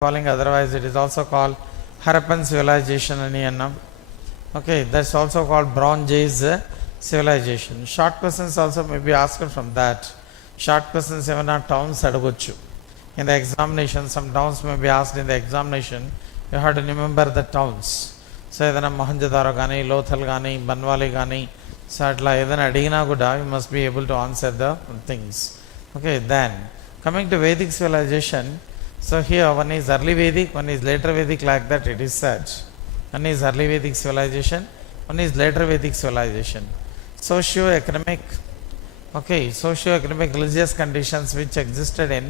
calling, otherwise it is also called Harappan civilization ani annam. Okay, that's also called Bronze Age civilization. Short questions also may be asked from that. Short questions even are towns adagochu in the examination. Some towns may be asked in the examination. You have to remember the towns. So ఏదైనా మొహంజదారో కానీ లోథల్ కానీ బన్వాలి కానీ so అట్లా ఏదైనా అడిగినా కూడా you must be able to answer the things. Okay, then coming to Vedic civilization. So here one is early Vedic, one is later Vedic, like that it is said. One is early Vedic civilization, one is later Vedic civilization. Socio-economic, okay, socio-economic religious conditions which existed in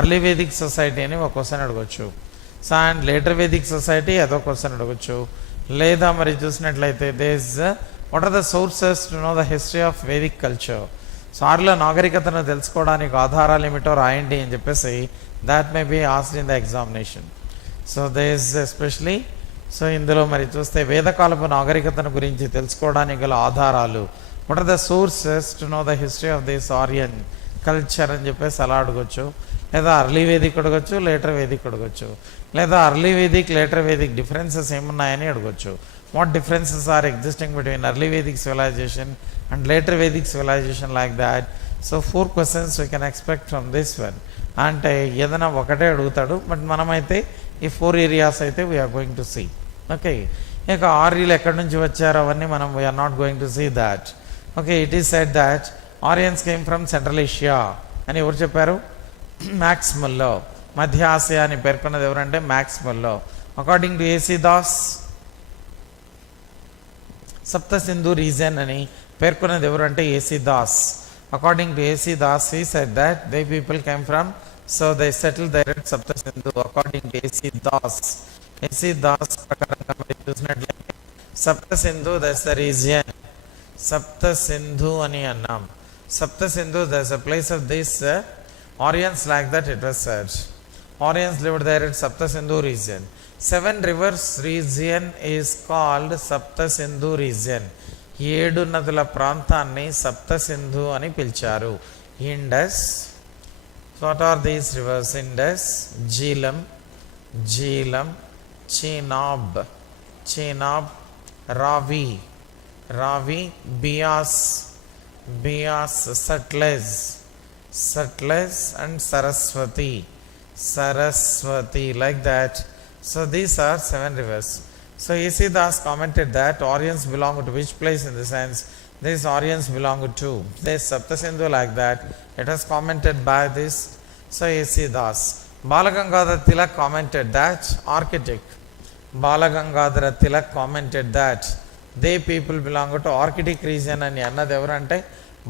early Vedic society అని ఒక question అడగొచ్చు. So and later Vedic society అదో question అడగొచ్చు. లేదా మరి చూసినట్లయితే what are the sources to know the history of Vedic culture. So ఆర్లో నాగరికతను తెలుసుకోవడానికి ఆధారాలు ఏమిటో రాయండి అని చెప్పేసి that may be asked in the examination. So there is especially, so ఇందులో మరి చూస్తే వేదకాలపు నాగరికతను గురించి తెలుసుకోవడానికి గల ఆధారాలు, what are the sources to know the history of this Aryan culture అని చెప్పేసి అలా అడగొచ్చు. లేదా అర్లీ వేదిక్ అడగొచ్చు, లేటర్ వేదిక్ అడగొచ్చు. లేదా early Vedic later Vedic differences ఏమున్నాయని అడగొచ్చు. What differences are existing between early Vedic civilisation and later Vedic civilisation, like that. So 4 questions we can expect from this one. అంటే ఏదైనా ఒకటే అడుగుతాడు, but మనమైతే ఈ 4 areas అయితే we're going to see. Okay, ఇక ఆర్యులు ఎక్కడి నుంచి వచ్చారో అవన్నీ మనం we're not going to see that. Okay, it is said that Aryans came from central Asia అని ఎవరు చెప్పారు? మ్యాక్స్వెల్లో. మధ్య ఆసియా అని పేర్కొన్నది ఎవరంటే మ్యాక్స్వెల్లో. According to A C Das Sapta Sindhu region అని పేర్కొన్నది ఎవరంటే A C Das. According to A.C. Das, he said that they people came from, so they settled there at Sapta Sindhu. According to A.C. Das, A.C. Das ప్రకారంగా మరి చూసినట్లయితే Sapta Sindhu, that's the region. Sapta Sindhu అని అన్నాం. Sapta Sindhu, there's a place of this Aryans, like that it was said. Aryans lived there at Sapta Sindhu region. 7 rivers region is called Sapta Sindhu region. 7 నదుల ప్రాంతాన్ని సప్త సింధు అని పిలిచారు. Indus, what are these rivers? Indus, Jhelum, Chenab, Ravi, Beas, Sutlej and Saraswati, like that. So these are 7 rivers. So A.C. Das commented that Aryans belong to which place, in the sense these Aryans belong to this Sapta Sindhu, like that. It was commented by this. So A.C. Das. Balagangadhar Tilak commented that architect. Balagangadhar Tilak commented that they people belong to Arctic region అని అన్నది ఎవరంటే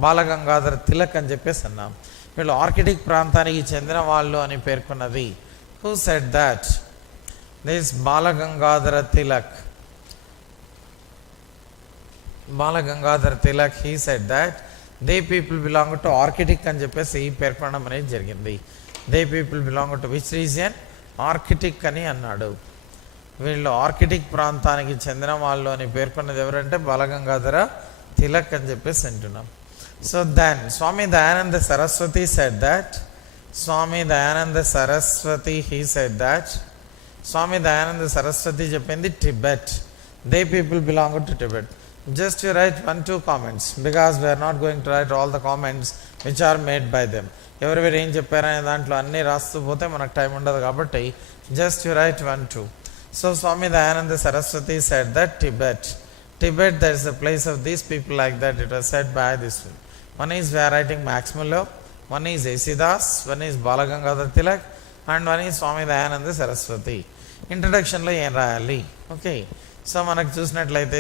బాలగంగాధర తిలక్ అని చెప్పేసి అన్నాం. వీళ్ళు Arctic ప్రాంతానికి చెందిన వాళ్ళు అని పేర్కొన్నది. Who said that? This Balagangadhara Tilak, he said that they people belong to Arctic అని చెప్పేసి ఈ పేర్కొనడం అనేది జరిగింది. They people belong to which region? Arctic అని అన్నాడు. వీళ్ళు ఆర్కిటిక్ ప్రాంతానికి చెందిన వాళ్ళు అని పేర్కొన్నది ఎవరంటే బాలగంగాధర తిలక్ అని చెప్పేసి అంటున్నాం. So then Swami Dayananda Saraswati said that. Swami Dayananda Saraswati he said that. Swami Dayananda Saraswati చెప్పింది Tibet. They people belong to Tibet. Just you write 1-2 comments, because we're not going to write all the comments which are made by them. ఎవరెవరు ఏం చెప్పారనే దాంట్లో అన్నీ రాస్తూ పోతే మనకు time ఉండదు కాబట్టి just you write 1-2. So Swami Dayananda Saraswati said that Tibet, that is the place of these people, like that it was said by this one. One is we are writing మ్యాక్స్వెల్లో, one is A.C. Das, one is Balagangadhara Tilak and one is Swami Dayananda Saraswati. ఇంట్రడక్షన్లో ఏం రాయాలి? Okay, so మనకు చూసినట్లయితే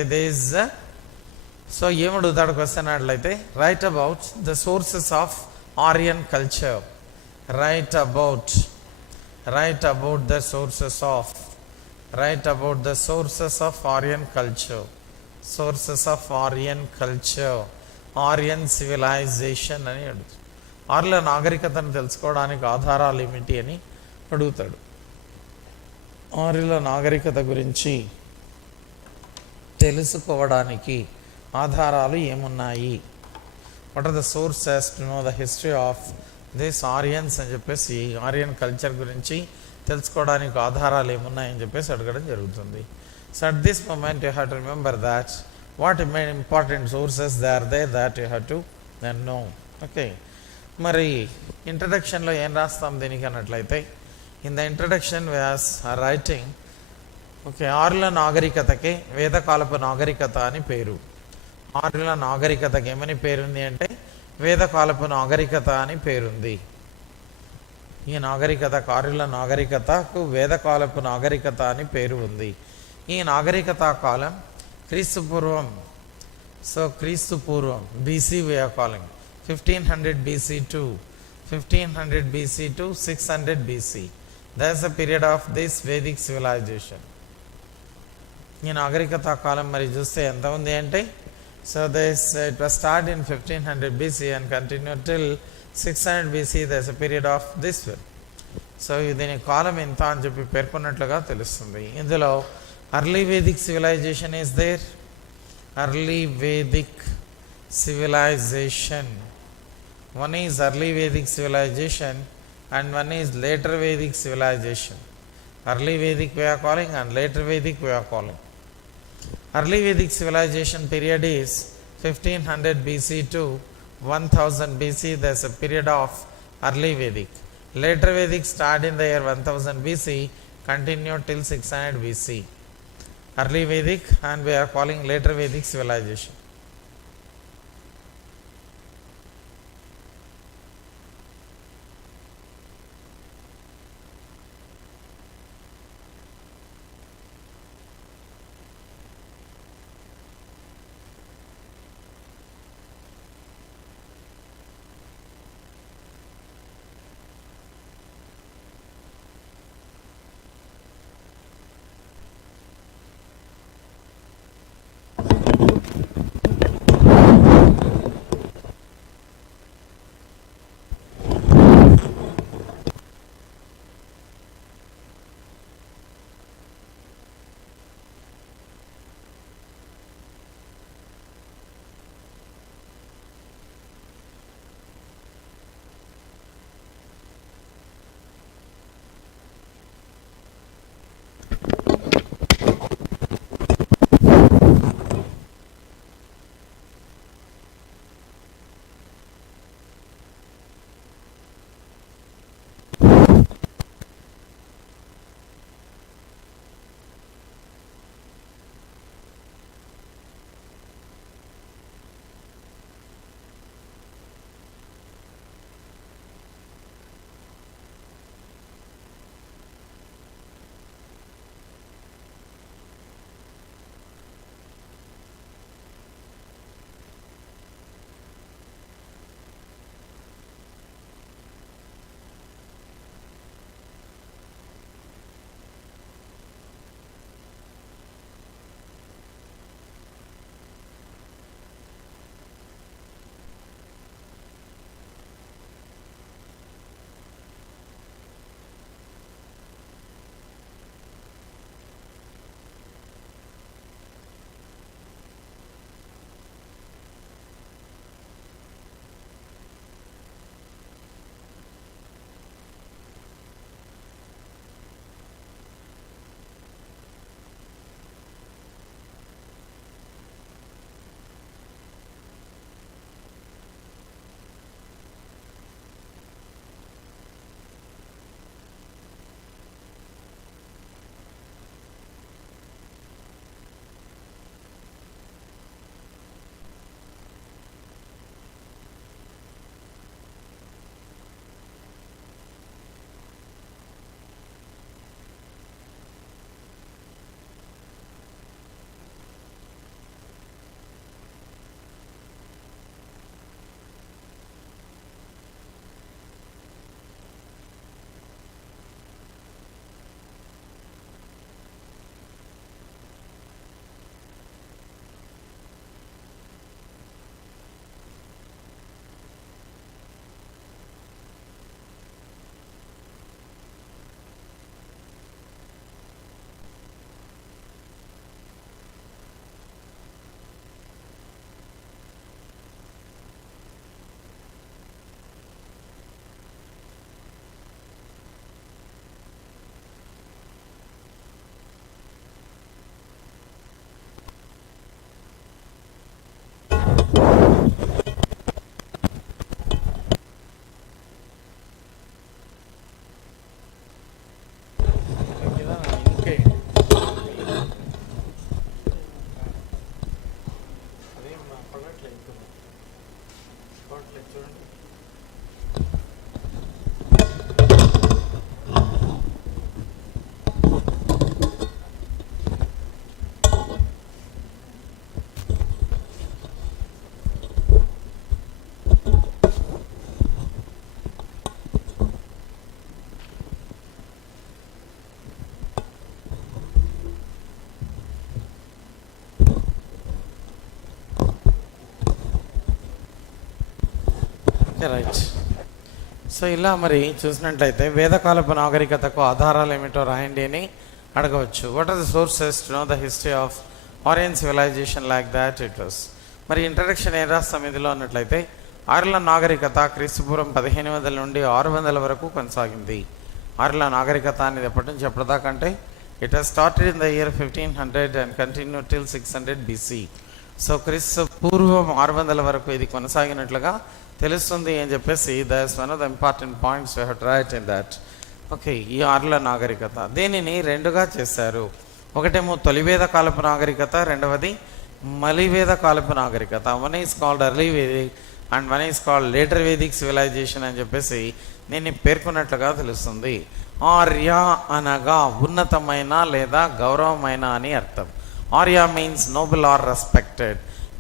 so ఏమడుగుతాడు question అట్లయితే write about the sources of Aryan culture. Write about the sources of Aryan culture. Aryan civilisation అని అడుగుతాడు. ఆర్ల నాగరికతను తెలుసుకోవడానికి ఆధారాలు ఏమిటి అని అడుగుతాడు. ఆర్యుల నాగరికత గురించి తెలుసుకోవడానికి ఆధారాలు ఏమున్నాయి? What are the sources to know the history of this Aryans అని చెప్పేసి ఆరియన్ కల్చర్ గురించి తెలుసుకోవడానికి ఆధారాలు ఏమున్నాయని చెప్పేసి అడగడం జరుగుతుంది. So at this moment you have to remember that what important sources they are they that you have to know. Okay, మరి ఇంట్రడక్షన్లో ఏం రాస్తాం దీనికి అన్నట్లయితే, ఇన్ ద ఇంట్రడక్షన్ వ్యాస్ రైటింగ్, ఓకే, ఆర్యుల నాగరికతకి వేదకాలపు నాగరికత అని పేరు. ఆర్యుల నాగరికతకి ఏమని పేరుంది అంటే వేదకాలపు నాగరికత అని పేరుంది. ఈ నాగరికత, ఆర్యుల నాగరికతకు వేదకాలపు నాగరికత అని పేరు ఉంది. ఈ నాగరికత కాలం క్రీస్తు పూర్వం, సో క్రీస్తు పూర్వం BC we're calling 1500 BC to 1500 BC to 600 BC. That's the period of this Vedic civilization. ఈ నాగరికత కాలం మరి చూస్తే ఎంత ఉంది అంటే, so this it was start in 1500 BC and continue till 600 BC. there's a period of this one. సో దీని కాలం ఎంత అని చెప్పి పేర్కొన్నట్లుగా తెలుస్తుంది. ఇందులో early Vedic civilisation is there. Early Vedic civilization, one is early Vedic civilization and one is later Vedic civilization. Early Vedic we are calling and later Vedic we are calling. Early Vedic civilization period is 1500 BC to 1000 BC. there's a period of early Vedic. Later Vedic start in the year 1000 BC, continue till 600 BC. Early Vedic and we are calling later Vedic civilization. Okay, right. So ఇలా మరి చూసినట్లయితే వేదకాలపు నాగరికతకు ఆధారాలు ఏమిటో రాయండి అని అడగవచ్చు. What are the sources to know the history of Aryan civilisation like that it was. మరి ఇంట్రడక్షన్ ఏం రాస్తాం ఇందులో అన్నట్లయితే, ఆర్యుల నాగరికత క్రీస్తుపూర్వం 1500 నుండి 600 వరకు కొనసాగింది. ఆర్యుల నాగరికత అనేది ఎప్పటి నుంచి ఎప్పటిదాకా అంటే it has started in the year 1500 and continue till 600 BC. So క్రీస్తు పూర్వం 600 వరకు ఇది కొనసాగినట్లుగా తెలుస్తుంది అని చెప్పేసి that's one of the important points we have to right in that. Okay, ఈ ఆర్యుల నాగరికత దీనిని రెండుగా చేశారు. ఒకటేమో తొలివేద కాలపు నాగరికత, రెండవది మలివేద కాలపు నాగరికత. One is called early Vedic and one is called later Vedic civilisation అని చెప్పేసి దీన్ని పేర్కొన్నట్లుగా తెలుస్తుంది. ఆర్య అనగా ఉన్నతమైన లేదా గౌరవమైన అని అర్థం. Arya means noble or respected.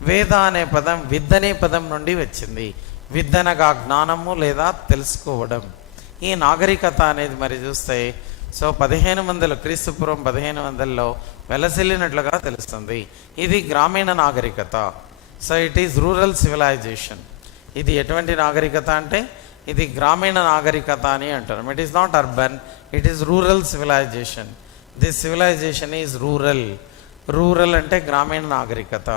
వేద అనే పదం విద్ అనే పదం నుండి వచ్చింది. విద్ అనగా జ్ఞానము లేదా తెలుసుకోవడం. ఈ నాగరికత అనేది మరి చూస్తే సో 1500 క్రీస్తుపూర్వం 1500లో వెలసిల్లినట్లుగా తెలుస్తుంది. ఇది గ్రామీణ నాగరికత. So it is rural civilisation. ఇది ఎటువంటి నాగరికత అంటే ఇది గ్రామీణ నాగరికత అని అంటారు. It is not urban, it is rural civilisation. This civilisation is rural. Rural అంటే గ్రామీణ నాగరికత.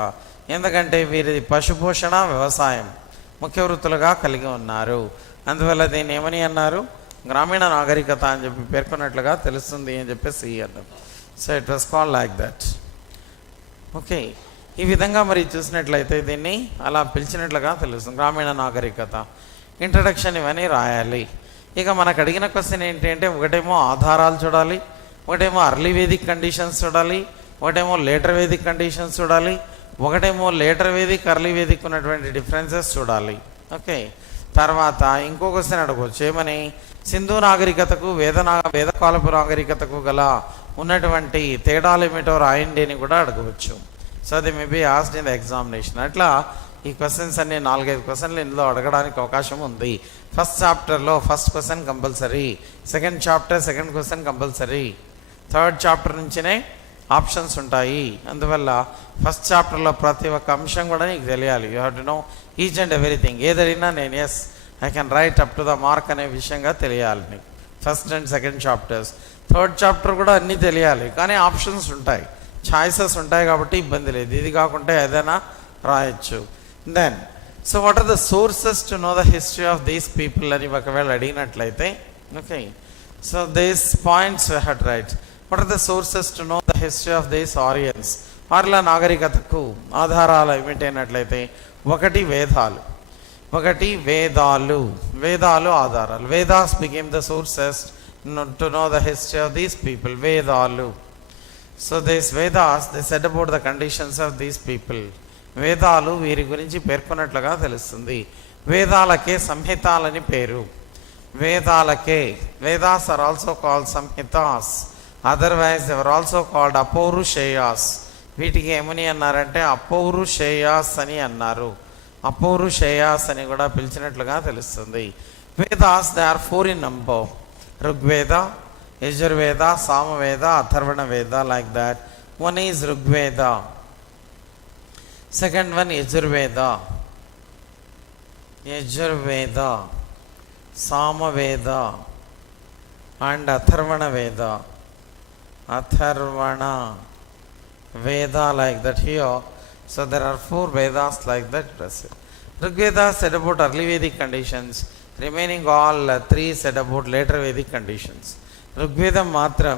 ఎందుకంటే వీరి పశుపోషణ వ్యవసాయం ముఖ్య వృత్తులుగా కలిగి ఉన్నారు. అందువల్ల దీన్ని ఏమని అన్నారు, గ్రామీణ నాగరికత అని చెప్పి పేర్కొన్నట్లుగా తెలుస్తుంది అని చెప్పేసి అన్నారు. So it was called like that. Okay, ఈ విధంగా మరి చూసినట్లయితే దీన్ని అలా పిలిచినట్లుగా తెలుస్తుంది గ్రామీణ నాగరికత. ఇంట్రడక్షన్ ఇవన్నీ రాయాలి. ఇక మనకు అడిగిన క్వశ్చన్ ఏంటి అంటే, ఒకటేమో ఆధారాలు చూడాలి, ఒకటేమో అర్లీ వేదిక్ కండిషన్స్ చూడాలి, ఒకటేమో లేటర్ వేదిక్ కండిషన్స్ చూడాలి, ఒకటేమో లేటర్ వేదిక్ అర్లీ వేదిక్ ఉన్నటువంటి డిఫరెన్సెస్ చూడాలి. ఓకే, తర్వాత ఇంకో క్వశ్చన్ అడగవచ్చు ఏమని, సింధు నాగరికతకు వేదకాలపు నాగరికతకు గల ఉన్నటువంటి తేడాలు ఏమిటో రాయండి అని కూడా అడగవచ్చు. So they may be asked in the examination. అట్లా ఈ క్వశ్చన్స్ అన్ని 4-5 క్వశ్చన్లు ఇందులో అడగడానికి అవకాశం ఉంది. ఫస్ట్ చాప్టర్లో first question compulsory, second chapter second question compulsory, third chapter నుంచినే ఆప్షన్స్ ఉంటాయి. అందువల్ల ఫస్ట్ చాప్టర్లో ప్రతి ఒక్క అంశం కూడా నీకు తెలియాలి. You have to know each and everything. ఏదైనా నేను as I can write up to the mark అనే విషయంగా తెలియాలి నీకు. First and second chapters, third chapter కూడా అన్నీ తెలియాలి. కానీ ఆప్షన్స్ ఉంటాయి, ఛాయిసెస్ ఉంటాయి కాబట్టి ఇబ్బంది లేదు. ఇది కాకుంటే ఏదైనా రాయొచ్చు. Then so what are the sources to know the history of these people అని ఒకవేళ అడిగినట్లయితే, okay, so these points we have to write. What are the sources to know the history of these Aryans. ఆర్యుల నాగరికతకు ఆధారాలు ఏమిటైనట్లయితే, ఒకటి వేదాలు, వేదాలు ఆధారాలు. Vedas became the sources to know the history of these people. వేదాలు. So these Vedas they said about the conditions of these people. వేదాలు వీరి గురించి పేర్కొన్నట్లుగా తెలుస్తుంది. వేదాలకే సంహితాలని పేరు. Vedas are also called Samhitas, otherwise they were also called Apaurusheyas. వీటికి ఏమని అన్నారంటే అపౌరుషేయాస్ అని అన్నారు. అపౌరుషేయాస్ అని కూడా పిలిచినట్లుగా తెలుస్తుంది. Vedas they are 4 in number. Rigveda, Yajurveda, Samaveda, Atharvana Veda, like that. One is Rigveda, second one Yajurveda, Samaveda and Atharvana Veda, like that here. So there are 4 Vedas like that. Rigveda said about early Vedic conditions, remaining all 3 said about later Vedic conditions. Rigveda మాత్రం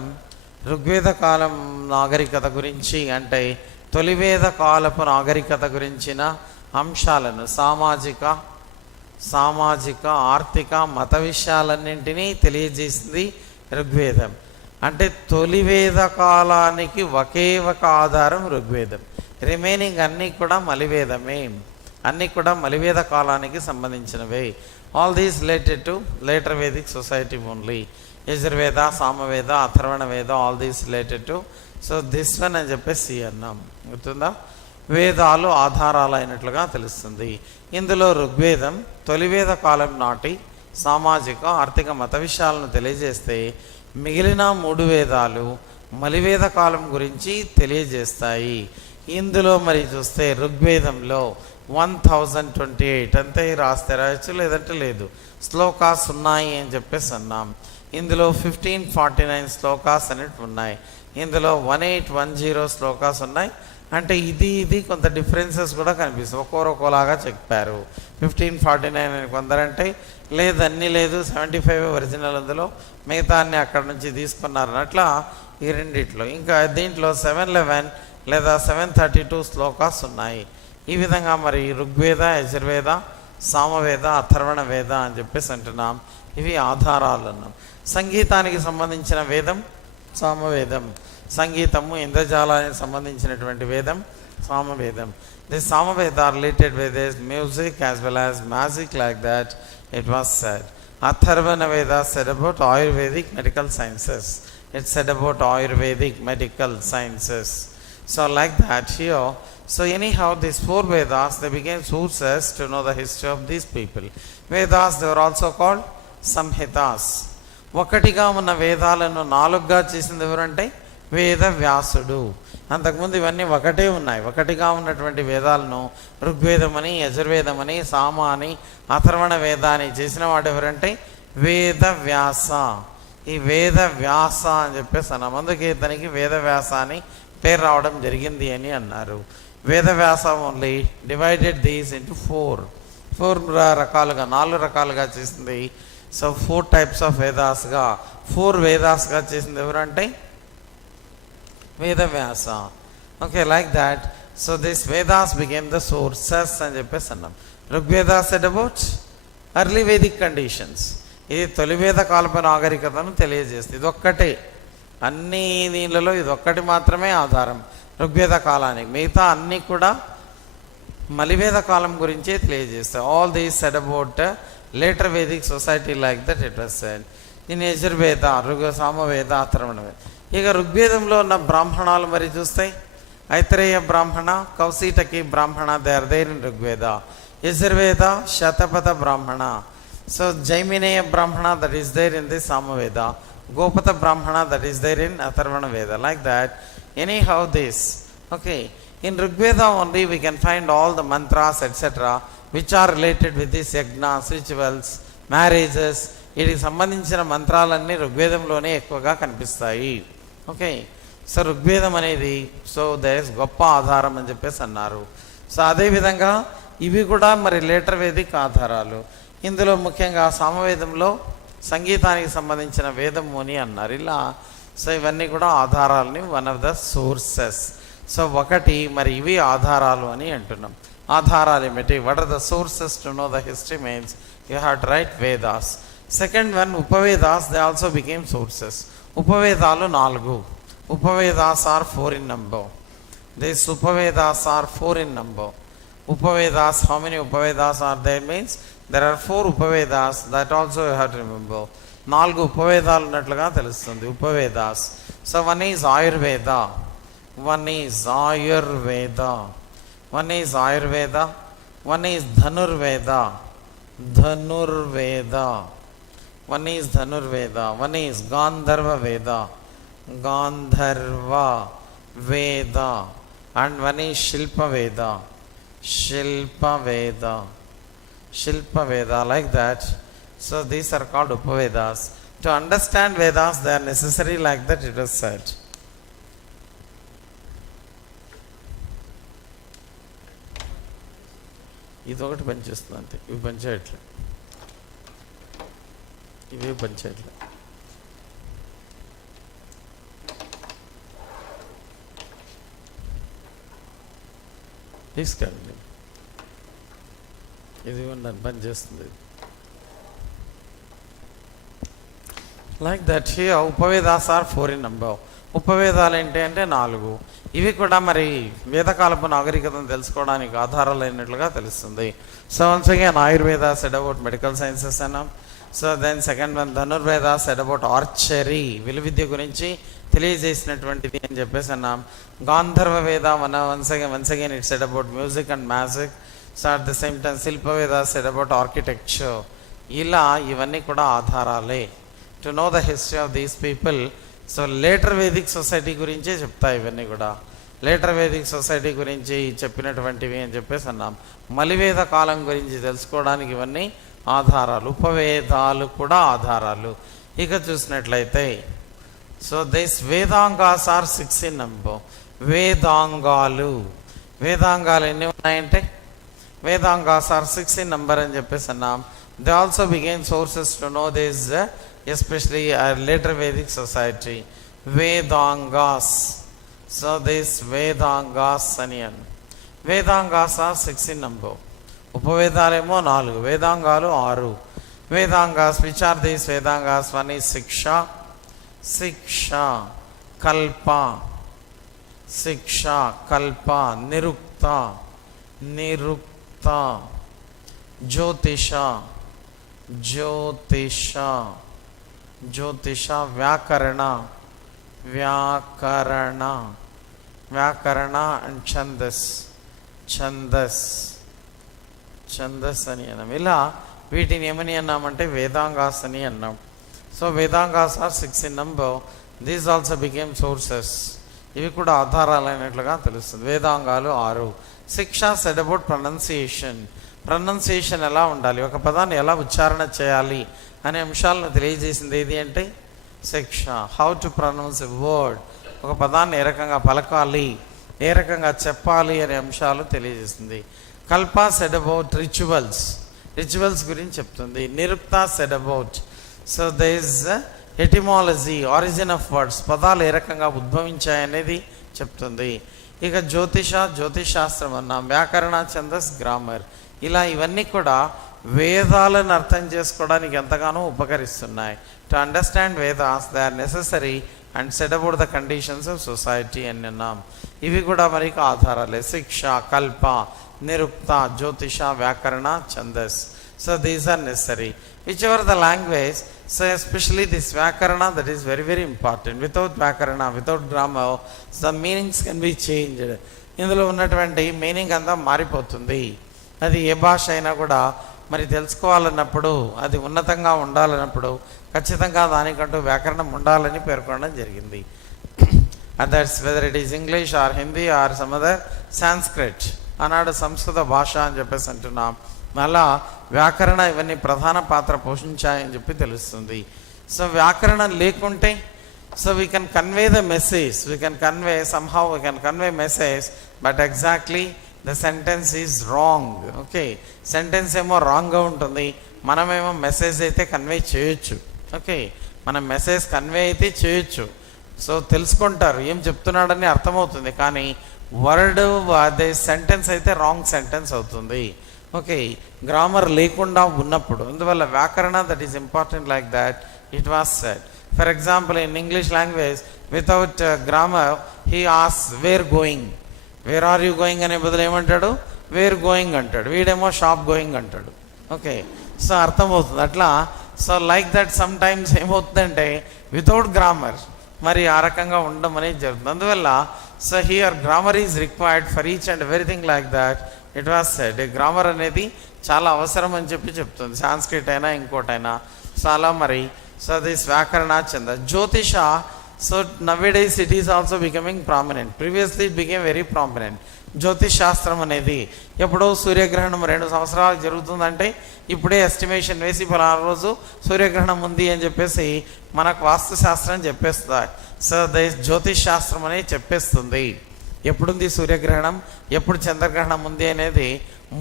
ఋగ్వేద కాలం నాగరికత గురించి అంటే తొలివేద కాలపు నాగరికత గురించిన అంశాలను సామాజిక ఆర్థిక మత విషయాలన్నింటినీ తెలియజేసింది ఋగ్వేదం. అంటే తొలివేద కాలానికి ఒకే ఒక ఆధారం ఋగ్వేదం. రిమైనింగ్ అన్నీ కూడా మలివేదమే, అన్నీ కూడా మలివేద కాలానికి సంబంధించినవే. All these related to later Vedic society only. Yajurveda, Samaveda, Atharvana Veda, all these related to. So this one అని చెప్పేసి అన్నాం. గుర్తుందా? వేదాలు ఆధారాలు అయినట్లుగా తెలుస్తుంది. ఇందులో ఋగ్వేదం తొలివేద కాలం నాటి సామాజిక ఆర్థిక మత విషయాలను తెలియజేస్తే, మిగిలిన 3 వేదాలు మలివేద కాలం గురించి తెలియజేస్తాయి. ఇందులో మరి చూస్తే ఋగ్వేదంలో 1028 అంతే రాస్తే రాయొచ్చు, లేదంటే లేదు. శ్లోకాస్ ఉన్నాయి అని చెప్పేసి అన్నాం. ఇందులో 1549 శ్లోకాస్ అనేవి ఉన్నాయి. ఇందులో 1810 శ్లోకాస్ ఉన్నాయి. అంటే ఇది కొంత డిఫరెన్సెస్ కూడా కనిపిస్తుంది. ఒక్కోలాగా చెప్పారు. 1549 అని కొందరంటే లేదు, అన్నీ లేదు, 75 ఒరిజినల్, అందులో మిగతా అన్నీ అక్కడ నుంచి తీసుకున్నారు అట్లా ఈ రెండిట్లో. ఇంకా దీంట్లో 711 లేదా 732 శ్లోకాస్ ఉన్నాయి. ఈ విధంగా మరి ఋగ్వేద, యజుర్వేద, సామవేద, అథర్వణ వేద అని చెప్పేసి అంటున్నాం. ఇవి ఆధారాలు అన్నాం. సంగీతానికి సంబంధించిన వేదం సామవేదం. సంగీతము, ఇంద్రజాలానికి సంబంధించినటువంటి వేదం సామవేదం. The Samaveda related with music as well as magic, like that it was said. Atharvana Veda said about Ayurvedic medical sciences. It said about Ayurvedic medical sciences. So like that here. So anyhow, these 4 Vedas, they became sources to know the history of these people. Vedas, they were also called Samhitas. ఒకటిగా ఉన్న వేదాలను 4గా చేసింది ఎవరంటే వేద వ్యాసుడు. అంతకుముందు ఇవన్నీ ఒకటే ఉన్నాయి. ఒకటిగా ఉన్నటువంటి వేదాలను ఋగ్వేదమని, యజుర్వేదమని, సామ అని, అథర్వణ వేద అని చేసిన వాడు ఎవరంటే వేద వ్యాస. ఈ వేద వ్యాస అని చెప్పేసి అన్నాం. అందుకే ఇతనికి వేద వ్యాస అని పేరు రావడం జరిగింది అని అన్నారు. Veda Vyasa only divided these into 4 రకాలుగా, 4 రకాలుగా చేసింది. సో 4 టైప్స్ ఆఫ్ వేదాస్గా, 4 వేదాస్గా చేసింది ఎవరంటే Veda Vyasa. Okay, like that. So this Vedas became the sources అని చెప్పేసి అన్నాం. Rigveda said about early Vedic conditions. ఇది తొలివేద కాలపు నాగరికతను తెలియజేస్తుంది. ఇదొక్కటే, అన్ని దీనిలలో ఇదొక్కటి మాత్రమే ఆధారం ఋగ్వేద కాలానికి. మిగతా అన్నీ కూడా మలివేద కాలం గురించే తెలియజేస్తాయి. All these said about later Vedic society, like that it was said in Yajurveda, Samaveda, Atharvana వేద. ఇక ఋగ్వేదంలో ఉన్న బ్రాహ్మణాలు మరి చూస్తాయి. Aitareya Brahmana, Kaushitaki Brahmana, they are there in Rigveda. Yajurveda Shatapatha Brahmana. So Jaimineya Brahmana, that is there in the Samaveda. Gopata Brahmana, that is there in Atharvana Veda. Like that. Anyhow this. Okay. In Rigveda only we can find all the mantras, etc. which are related with these yagnas, rituals, marriages. వీటికి సంబంధించిన మంత్రాలన్నీ ఋగ్వేదంలోనే ఎక్కువగా కనిపిస్తాయి. Okay. So ఋగ్వేదం అనేది there గొప్ప ఆధారం అని చెప్పేసి అన్నారు. సో అదేవిధంగా ఇవి కూడా మరి లేటర్ వేదిక్ ఆధారాలు. ఇందులో ముఖ్యంగా సామవేదంలో సంగీతానికి సంబంధించిన వేదము అని అన్నారు. ఇలా సో ఇవన్నీ కూడా ఆధారాలని, one of the sources. So ఒకటి మరి ఇవి ఆధారాలు అని అంటున్నాం. ఆధారాలు ఏమిటి? What are the sources to know the history means you have to write Vedas. Second one Upavedas, they also became sources. ఉపవేదాలు 4. Upavedas are 4 in number. These Upavedas are 4 in number. Upavedas, how many Upavedas are there means there are 4 Upavedas, that also you have to remember. 4 ఉపవేదాలు ఉన్నట్లుగా తెలుస్తుంది Upavedas. So one is Ayurveda, one is Ayurveda, one is Ayurveda, one is Dhanurveda, Dhanurveda, one is Dhanurveda, one is Gandharva Veda, Gandharva Veda, and one is Shilpa Veda, Shilpa Veda, Shilpa Veda, like that. So these are called Upavedas. To understand Vedas, they are necessary, like that it is said. ఇదొకటి పనిచేస్తుంది అంతే, ఇవి పనిచేయట్లే, ఇవి పనిచేయట్లే. తీసుకెళ్ళండి, ఇది దాన్ని పని చేస్తుంది. Like that here Upavedas are 4 in number. ఉపవేదాలు ఏంటి అంటే 4. ఇవి కూడా మరి వేదకాలపు నాగరికతను తెలుసుకోవడానికి ఆధారాలు అయినట్లుగా తెలుస్తుంది. So once again Ayurveda said about medical sciences అన్నాం. So then second one Dhanurveda said about archery, విలువిద్య గురించి తెలియజేసినటువంటిది అని చెప్పేసి అన్నాం. Gandharva Veda once again it said about music and magic. So at the same time Shilpaveda said about architecture. ఇలా ఇవన్నీ కూడా ఆధారాలే to know the history of these people. So later Vedic society గురించే చెప్తాయి ఇవన్నీ కూడా. లేటర్ వేదిక్ సొసైటీ గురించి చెప్పినటువంటివి అని చెప్పేసి అన్నాం. మలివేద కాలం గురించి తెలుసుకోవడానికి ఇవన్నీ ఆధారాలు. ఉపవేదాలు కూడా ఆధారాలు. ఇక చూసినట్లయితే so this Vedangas are 6 in number. వేదాంగాలు ఎన్ని ఉన్నాయంటే వేదాంగాస్ ఆర్ 6 in number అని చెప్పేసి అన్నాం. They also began sources to know this especially later Vedic society. Vedangas, so this Vedangas అని అన్న. Vedangas are 6 in number. ఉపవేదాలేమో 4, వేదాంగాలు 6. Vedangas which are these Vedangas? One is Shiksha, Kalpa, Nirukta, Jyotisha, వ్యాకరణ అండ్ ఛందస్ అని అన్నాం. ఇలా వీటిని ఏమని అన్నామంటే వేదాంగాస్ అని అన్నాం. So Vedangas are 6 in number. These also became sources. ఇవి కూడా ఆధారాలైనట్లుగా తెలుస్తుంది. వేదాంగాలు 6. శిక్ష సెడ్ అబౌట్ ప్రొనౌన్సియేషన్ ఎలా ఉండాలి, ఒక పదాన్ని ఎలా ఉచ్చారణ చేయాలి అనే అంశాలను తెలియజేసింది ఏది అంటే Shiksha. How to pronounce a word, ఒక పదాన్ని ఏ రకంగా పలకాలి, ఏ రకంగా చెప్పాలి అనే అంశాలు తెలియజేస్తుంది. కల్ప సెడ్ అబౌట్ రిచువల్స్ గురించి చెప్తుంది. Nirukta said about so there is etymology, origin of words, పదాలు ఏ రకంగా ఉద్భవించాయనేది చెప్తుంది. ఇక జ్యోతిషాస్త్రం అన్నాం. వ్యాకరణ, ఛందస్, గ్రామర్. ఇలా ఇవన్నీ కూడా వేదాలను అర్థం చేసుకోవడానికి ఎంతగానో ఉపకరిస్తున్నాయి. To understand Vedas they are necessary and set about the conditions of society అని అన్నాం. ఇవి కూడా మరి ఆధారాలే. శిక్ష, Kalpa, Nirukta, Jyotisha, Vyakarana, Chhandas. So these are necessary. Whichever the language, so especially this Vyakarana, that is very very important. Without Vyakarana, without grammar, the meanings can be changed. ఇందులో ఉన్నటువంటి meaning అంతా మారిపోతుంది. అది ఏ భాష అయినా కూడా మరి తెలుసుకోవాలన్నప్పుడు, అది ఉన్నతంగా ఉండాలన్నప్పుడు ఖచ్చితంగా దానికంటూ వ్యాకరణం ఉండాలని పేర్కొనడం జరిగింది. Others whether it is English or Hindi or some other Sanskrit, ఆనాడు సంస్కృత భాష అని చెప్పేసి అంటున్నాం. అలా వ్యాకరణ ఇవన్నీ ప్రధాన పాత్ర పోషించాయని చెప్పి తెలుస్తుంది. సో వ్యాకరణం లేకుంటే so we can convey the message, we can convey somehow, we can convey message, but exactly the sentence is wrong. Okay, sentence ఏమో రాంగ్గా ఉంటుంది, మనమేమో మెసేజ్ అయితే కన్వే చేయొచ్చు. ఓకే, మనం మెసేజ్ కన్వే అయితే చేయొచ్చు. సో తెలుసుకుంటారు ఏం చెప్తున్నాడని అర్థమవుతుంది, కానీ వర్డ్ అదే సెంటెన్స్ అయితే రాంగ్ సెంటెన్స్ అవుతుంది. ఓకే, గ్రామర్ లేకుండా ఉన్నప్పుడు. అందువల్ల వ్యాకరణ that is important like that it was said. For example in English language without grammar he as where going, where are you going అనే బదులు ఏమంటాడు, వేర్ గోయింగ్ అంటాడు. వీడేమో షాప్ గోయింగ్ అంటాడు. ఓకే, సో అర్థమవుతుంది అట్లా. So like that sometimes ఏమవుతుందంటే without grammar మరి ఆ రకంగా ఉండడం అనేది జరుగుతుంది. అందువల్ల so here grammar is required for each and everything like that it was said. Grammar అనేది చాలా అవసరం అని చెప్పి చెప్తుంది. సాంస్క్రిట్ అయినా ఇంకోటైనా చాలా మరి. సో దిస్ వ్యాకరణ, ఛంద, జ్యోతిష. So nowadays it is also becoming prominent. Previously it became very prominent. జ్యోతిష్ శాస్త్రం అనేది ఎప్పుడో సూర్యగ్రహణం 2 సంవత్సరాలు జరుగుతుందంటే ఇప్పుడే ఎస్టిమేషన్ వేసి పలానా రోజు సూర్యగ్రహణం ఉంది అని చెప్పేసి మనకు వాస్తు శాస్త్రం చెప్పేస్తుంది. సో దిస్ జ్యోతిష్ శాస్త్రం అనేది చెప్పేస్తుంది ఎప్పుడుంది సూర్యగ్రహణం, ఎప్పుడు చంద్రగ్రహణం ఉంది అనేది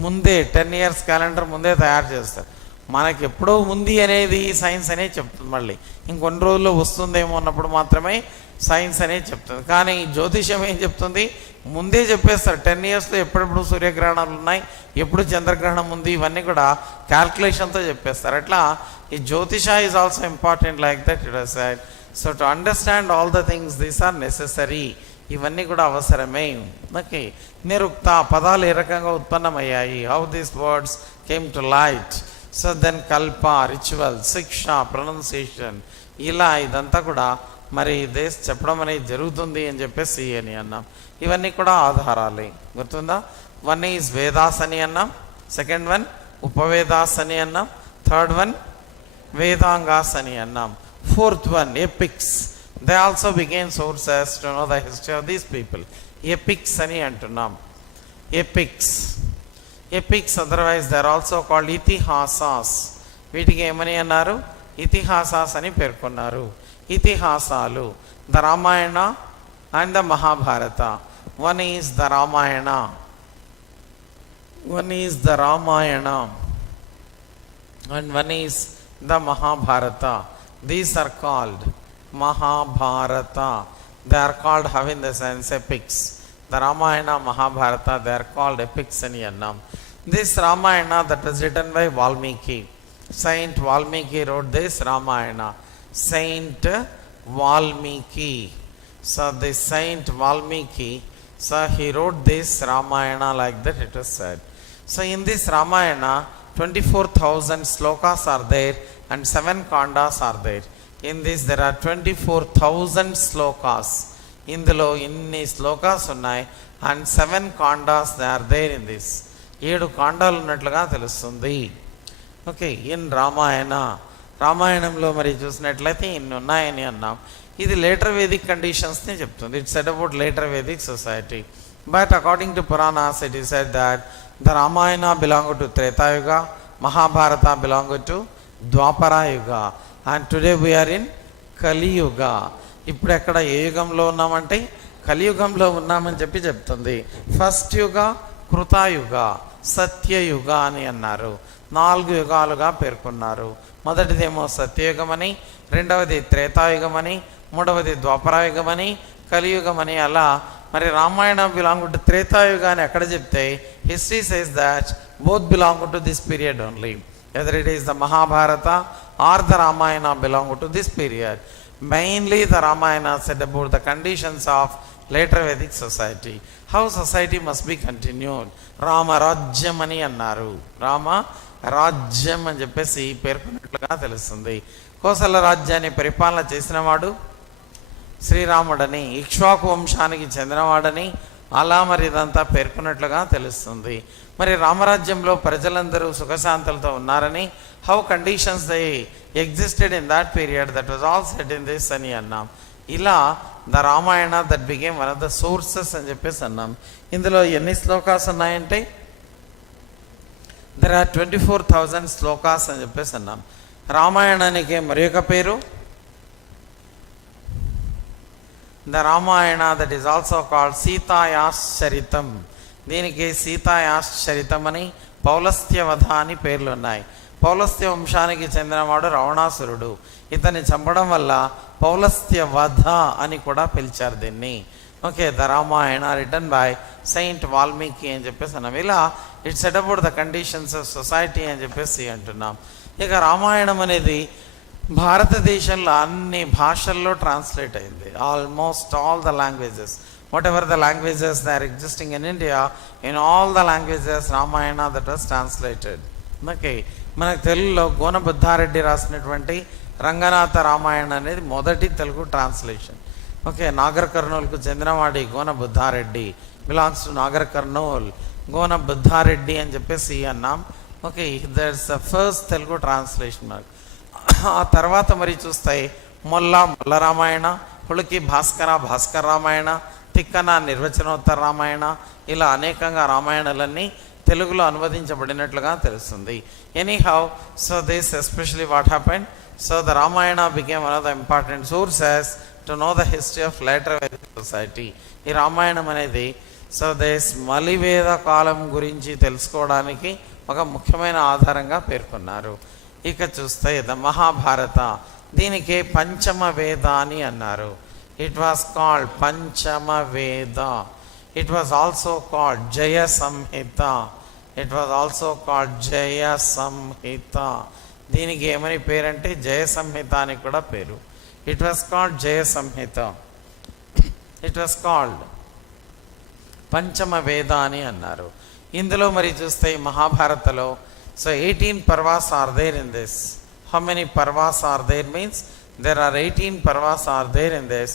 ముందే 10 years క్యాలెండర్ ముందే తయారు చేస్తారు. మనకి ఎప్పుడో ఉంది అనేది సైన్స్ అనేది చెప్తుంది. మళ్ళీ ఇంకొన్ని రోజుల్లో వస్తుందేమో అన్నప్పుడు మాత్రమే సైన్స్ అనేది చెప్తుంది. కానీ జ్యోతిష్యం ఏం చెప్తుంది, ముందే చెప్పేస్తారు. 10 yearsలో ఎప్పుడెప్పుడు సూర్యగ్రహణాలు ఉన్నాయి, ఎప్పుడు చంద్రగ్రహణం ఉంది, ఇవన్నీ కూడా క్యాల్కులేషన్తో చెప్పేస్తారు. అట్లా ఈ Jyotisha is also important like that it was said. So to understand all the things these are necessary. ఇవన్నీ కూడా అవసరమే. ఓకే, నిరుక్త, పదాలు ఏ రకంగా ఉత్పన్నమయ్యాయి, how these words came to light. So then Kalpa, ritual, Shiksha, pronunciation, ఇలా ఇదంతా కూడా మరి దేశ్ చెప్పడం అనేది జరుగుతుంది అని చెప్పేసి అని అన్నాం. ఇవన్నీ కూడా ఆధారాలే. గుర్తుందా? 1 ఈజ్ వేదాస్ అని అన్నాం, 2nd one ఉపవేదాస్ అని అన్నాం, 3rd one వేదాంగాస్ అని అన్నాం, 4th one epics. They also began sources to know the history of these people. Epics అని అంటున్నాం. Epics otherwise they are also called Itihasas. వీటికి ఏమని అన్నారు? ఇతిహాసాస్ అని పేర్కొన్నారు. ఇతిహాసాలు, the Ramayana and the Mahabharata. One is the Ramayana and one is the Mahabharata. These are called Mahabharata. They are called how in the sense epics. The Ramayana, Mahabharata, they are called epics అని అన్నాం. This Ramayana that was written by Valmiki. Saint Valmiki wrote this Ramayana. Saint Valmiki. So this Saint Valmiki, so he wrote this Ramayana like that it is said. So in this Ramayana 24,000 slokas are there and 7 kandas are there. In this there are 24,000 slokas. ఇందులో ఇన్ని శ్లోకాస్ ఉన్నాయి and 7 kandas they are there in this. 7 కాండాలు ఉన్నట్లుగా తెలుస్తుంది. Okay, in రామాయణంలో మరి చూసినట్లయితే ఇన్ని ఉన్నాయని అన్నాం. ఇది లేటర్ వేదిక్ కండిషన్స్ని చెప్తుంది. It's said about later Vedic society. But according to Puranas it is said that the Ramayana belong to Tretayuga, Mahabharata belong to Dwaparayuga, and today we are in Kaliyuga. ఇప్పుడు ఎక్కడ ఏ యుగంలో ఉన్నామంటే కలియుగంలో ఉన్నామని చెప్తుంది. ఫస్ట్ యుగ, కృతాయుగ, సత్యయుగ అని అన్నారు. 4 యుగాలుగా పేర్కొన్నారు. మొదటిదేమో సత్యయుగమని, రెండవది త్రేతాయుగమని, మూడవది ద్వాపరాయుగమని, కలియుగమని. అలా మరి రామాయణ బిలాంగ్ టు త్రేతాయుగ అని ఎక్కడ చెప్తే history says that both belong to this period only. Whether it is the Mahabharata or the Ramayana belong to this period. Mainly the Ramayana said about the conditions of later Vedic society. How society must be continued. Rama Rajyam అని అన్నారు. రామ రాజ్యం అని చెప్పేసి పేర్కొన్నట్లుగా తెలుస్తుంది. కోసల రాజ్యాన్ని పరిపాలన చేసినవాడు శ్రీరాముడని, ఇక్ష్వాకు వంశానికి చెందినవాడని అలా మరి ఇదంతా పేర్కొన్నట్లుగా తెలుస్తుంది. మరి రామరాజ్యంలో ప్రజలందరూ సుఖశాంతులతో ఉన్నారని, how conditions they existed in that period, that was all set in this అని అన్నాం. ఇలా the Ramayana that became one of the sources అని చెప్పేసి అన్నాం. ఇందులో ఎన్ని శ్లోకాస్ ఉన్నాయంటే దెర్ ఆర్ 24,000 శ్లోకాస్ అని చెప్పేసి అన్నాం. రామాయణానికి మరి ఒక పేరు the Ramayana that is also called Sitayas Charitam. దీనికి సీతాయాస్ చరితం అని, పౌలస్త్య వధ అని పేర్లు ఉన్నాయి. పౌలస్త్య వంశానికి చెందినవాడు రావణాసురుడు. ఇతన్ని చంపడం వల్ల పౌలస్త్య వధ అని కూడా పిలిచారు దీన్ని. Okay, the Ramayana written by Saint Valmiki అని చెప్పేసి అన్నాం. ఇలా it's set about the conditions of society అని చెప్పేసి అంటున్నాం. ఇక రామాయణం అనేది భారతదేశంలో అన్ని భాషల్లో ట్రాన్స్లేట్ అయింది. Almost all the languages, whatever the languages that are existing in India, in all the languages Ramayana that was translated. Okay, మనకు తెలుగులో గోన బుద్ధారెడ్డి రాసినటువంటి రంగనాథ రామాయణ అనేది మొదటి తెలుగు ట్రాన్స్లేషన్. ఓకే, నాగర్ కర్నూలుకు చెందినవాడి గోన బుద్ధారెడ్డి, బిలాంగ్స్ టు నాగర్ కర్నూల్, గోన బుద్ధారెడ్డి అని చెప్పేసి అన్నాం. Okay, that's the first Telugu translation. ఆ తర్వాత మరి చూస్తే మొల్ల రామాయణ, పులికి భాస్కర రామాయణ, తిక్కన నిర్వచనోత్తర రామాయణ, ఇలా అనేకంగా రామాయణాలన్నీ తెలుగులో అనువదించబడినట్లుగా తెలుస్తుంది. Anyhow, so this especially what happened, so the Ramayana became one of the important sources to know the history of later Vedic society. ఈ రామాయణం అనేది సో దిస్ మలివేద కాలం గురించి తెలుసుకోవడానికి ఒక ముఖ్యమైన ఆధారంగా పేర్కొన్నారు. ఇక చూస్తే ద మహాభారత, దీనికి పంచమ వేద అని అన్నారు. It was called Panchama Veda. It was also called Jaya Samhita. దీనికి ఏమని పేరంటే జయ సంహిత అని కూడా పేరు. It was called Jaya Samhita. It was called Panchama Veda అని అన్నారు. ఇందులో మరి చూస్తే మహాభారతలో so 18 parvas are there in this. How many parvas are there means there are 18 parvas are there in this.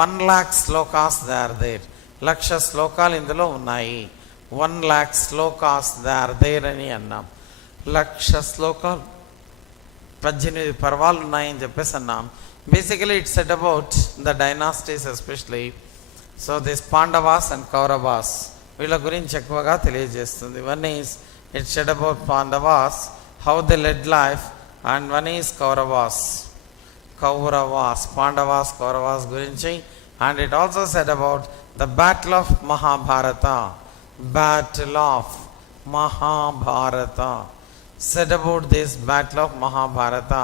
1 lakh slokas they are there. 1,00,000 శ్లోకాలు ఇందులో ఉన్నాయి. 1 lakh slokas they are there అని అన్నాం. 1,00,000 శ్లోకాలు 18 పర్వాలు ఉన్నాయని చెప్పేసి అన్నాం. Basically it's set about the dynasties, especially so this Pandavas and Kauravas వీళ్ళ గురించి ఎక్కువగా తెలియజేస్తుంది. One is it said about Pandavas how they led life, and one is Kauravas Pandavas Kauravas గురించి. And it also said about the battle of Mahabharata, said about this battle of Mahabharata.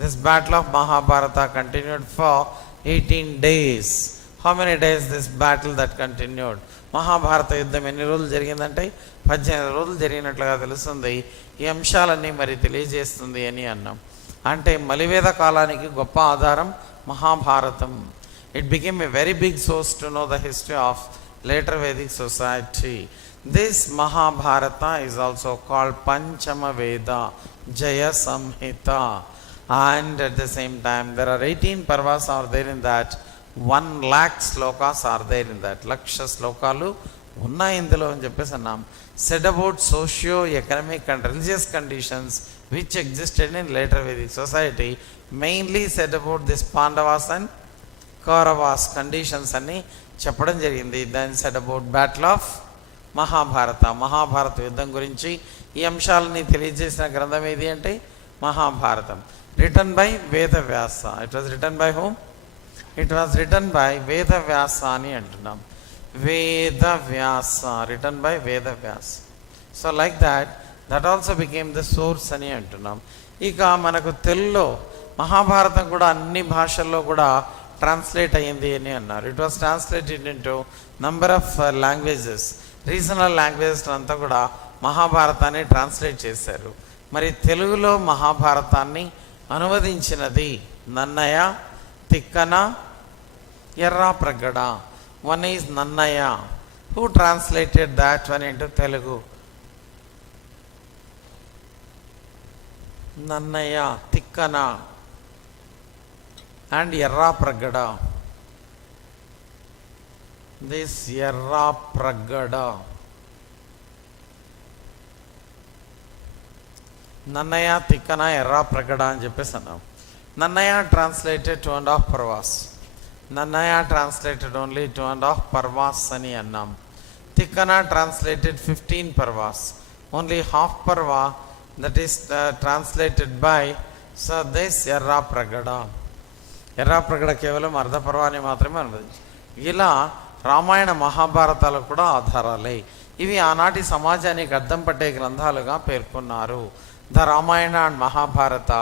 This battle of Mahabharata continued for 18 days. How many days this battle that continued? Mahabharata యుద్ధం ఎన్ని రోజులు జరిగిందంటే 18 రోజులు జరిగినట్లుగా తెలుస్తుంది. ఈ అంశాలన్నీ మరి తెలియజేస్తుంది అని అన్నాం. అంటే మలివేద కాలానికి గొప్ప ఆధారం మహాభారతం. It became a very big source to know the history of later Vedic society. This Mahabharata is also called Panchama Veda, Jaya Samhita, and at the same time there are 18 parvas are there in that. 1 lakh slokas are there in that. Laksha slokalu ఉన్నాయి ఇందులో అని చెప్పేసి అన్నాం. Said about socio-economic and religious conditions which existed in later Vedic society. Mainly said about this Pandavas and Kauravas conditions అని చెప్పడం జరిగింది. Then said about battle of Mahabharata యుద్ధం గురించి ఈ అంశాలని తెలియజేసిన గ్రంథం ఏది అంటే మహాభారతం. Written by Vedavyasa. It was written by whom? It was written by Vedavyasa అని అంటున్నాం. Vedavyasa, written by Vedavyasa. So like that also became the source అని అంటున్నాం. ఇక మనకు తెలుగులో మహాభారతం కూడా అన్ని భాషల్లో కూడా ట్రాన్స్లేట్ అయ్యింది అని అన్నారు. It was translated into number of languages. Regional languages అంతా కూడా మహాభారతాన్ని ట్రాన్స్లేట్ చేశారు. మరి తెలుగులో మహాభారతాన్ని అనువదించినది Nannaya, Tikkana, Errapragada. One is Nannaya. Who translated that one into Telugu? Nannaya, Tikkana and Yerrapragada. This Yerrapragada, Nannaya, Tikkana, Yerrapragada అని చెప్పేసి అన్నాం. Nannaya translated 2.5 parvas. Nannaya translated only 2.5 parvas అని అన్నాం. Tikkana translated 15 parvas. Only half parva that is translated by so this Yerrapragada. Errapragada కేవలం అర్ధపర్వాన్ని మాత్రమే అనువదించి. ఇలా రామాయణ మహాభారతాలకు కూడా ఆధారాలే. ఇవి ఆనాటి సమాజానికి అర్థం పట్టే గ్రంథాలుగా పేర్కొన్నారు. The Ramayana and Mahabharata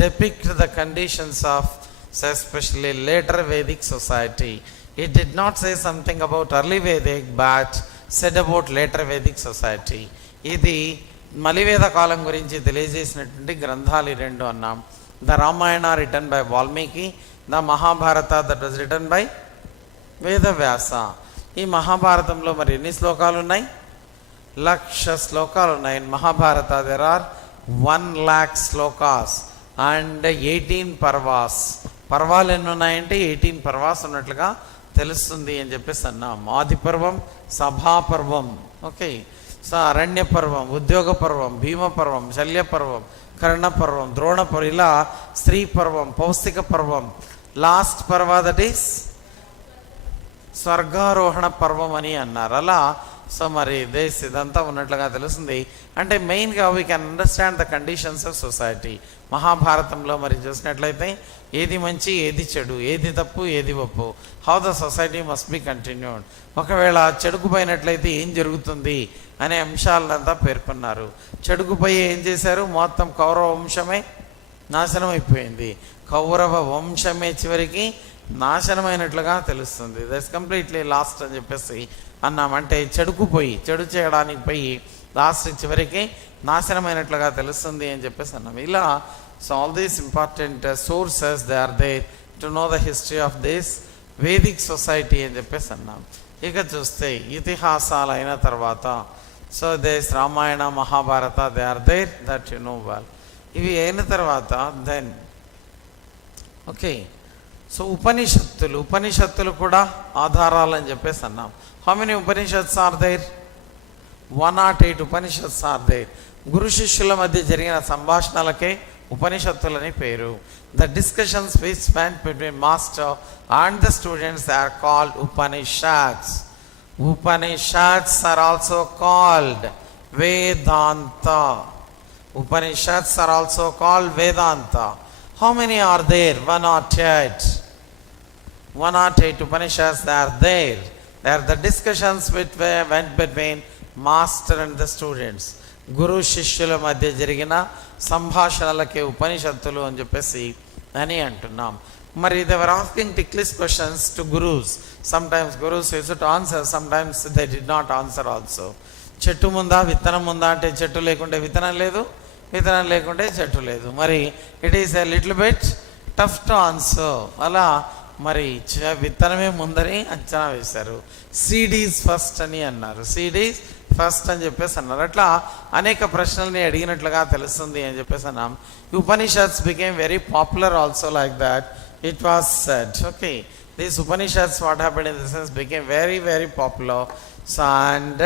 depict the conditions of especially later Vedic society. It did not say something about early Vedic but said about later Vedic society. ఇది మలివేద కాలం గురించి తెలియజేసినటువంటి గ్రంథాలు 2 అన్నాం. The Ramayana written by Valmiki, the Mahabharata that was written by Vedavyasa. ఈ మహాభారతంలో మరి ఎన్ని శ్లోకాలు ఉన్నాయి? 1,00,000 శ్లోకాలు ఉన్నాయి. Mahabharata there are 1 lakh shlokas and 18 parvas. పర్వాలు ఎన్ని ఉన్నాయంటే 18 పర్వాస్ ఉన్నట్లుగా తెలుస్తుంది అని చెప్పేసి అన్నాం. ఆది పర్వం, సభా పర్వం, ఓకే. సో అరణ్య పర్వం, ఉద్యోగ పర్వం, భీమ పర్వం, శల్య పర్వం, కర్ణ పర్వం, ద్రోణ పర్వం, ఇలా స్త్రీ పర్వం, పౌస్తిక పర్వం, లాస్ట్ పర్వ దట్ ఈస్ స్వర్గారోహణ పర్వం అని అన్నారు. అలా సో మరి ఇదంతా ఉన్నట్లుగా తెలుస్తుంది. అంటే మెయిన్గా we can understand the conditions of society. మహాభారతంలో మరి చూసినట్లయితే ఏది మంచి, ఏది చెడు, ఏది తప్పు, ఏది ఒప్పు, how the society must be continued. ఒకవేళ చెడుకుపోయినట్లయితే ఏం జరుగుతుంది అనే అంశాలంతా పేర్కొన్నారు. చెడుకుపోయి ఏం చేశారు? మొత్తం కౌరవ వంశమే నాశనం అయిపోయింది. కౌరవ వంశమే చివరికి నాశనమైనట్లుగా తెలుస్తుంది. దట్స్ కంప్లీట్లీ లాస్ట్ అని చెప్పేసి అన్నామంటే చెడుకుపోయి, చెడు చేయడానికి పోయి లాస్ట్ చివరికి నాశనమైనట్లుగా తెలుస్తుంది అని చెప్పేసి అన్నాం. ఇలా so all these important sources they are there to know the history of this Vedic society అని చెప్పేసి అన్నాం. ఇక చూస్తే ఇతిహాసాలు అయిన తర్వాత so this Ramayana Mahabharata they are there that you know well. ఇవి అయిన తర్వాత దెన్ ఓకే. సో ఉపనిషత్తులు కూడా ఆధారాలని చెప్పేసి అన్నాం. How many Upanishads are there? 108 Upanishads are there. గురు శిష్యుల మధ్య జరిగిన సంభాషణలకే ఉపనిషత్తులని పేరు. The discussions which went between master and the students are called Upanishads. Upanishads are also called Vedanta. Upanishads are also called Vedanta. How many are there? 108. 108 Upanishads are there. They are the discussions which went between master and the students. గురు శిష్యుల మధ్య జరిగిన సంభాషణలకే ఉపనిషత్తులు అని చెప్పేసి అని అంటున్నాం. మరి they were asking ticklish questions to gurus. Sometimes gurus used to answer, sometimes they did not answer also. చెట్టు ముందా విత్తనం ముందా అంటే చెట్టు లేకుంటే విత్తనం లేదు, విత్తనం లేకుంటే చెట్టు లేదు. మరి it is a little bit tough to answer. అలా మరి విత్తనమే ముందని అంచనా వేశారు. సీడీస్ ఫస్ట్ అని అన్నారు, సీడీస్ ఫస్ట్ అని చెప్పేసి అన్నారు. అట్లా అనేక ప్రశ్నల్ని అడిగినట్లుగా తెలుస్తుంది అని చెప్పేసి అన్నాం. Upanishads became very popular also like that it was said. Okay, these Upanishads what happened in the sense became very very popular. So and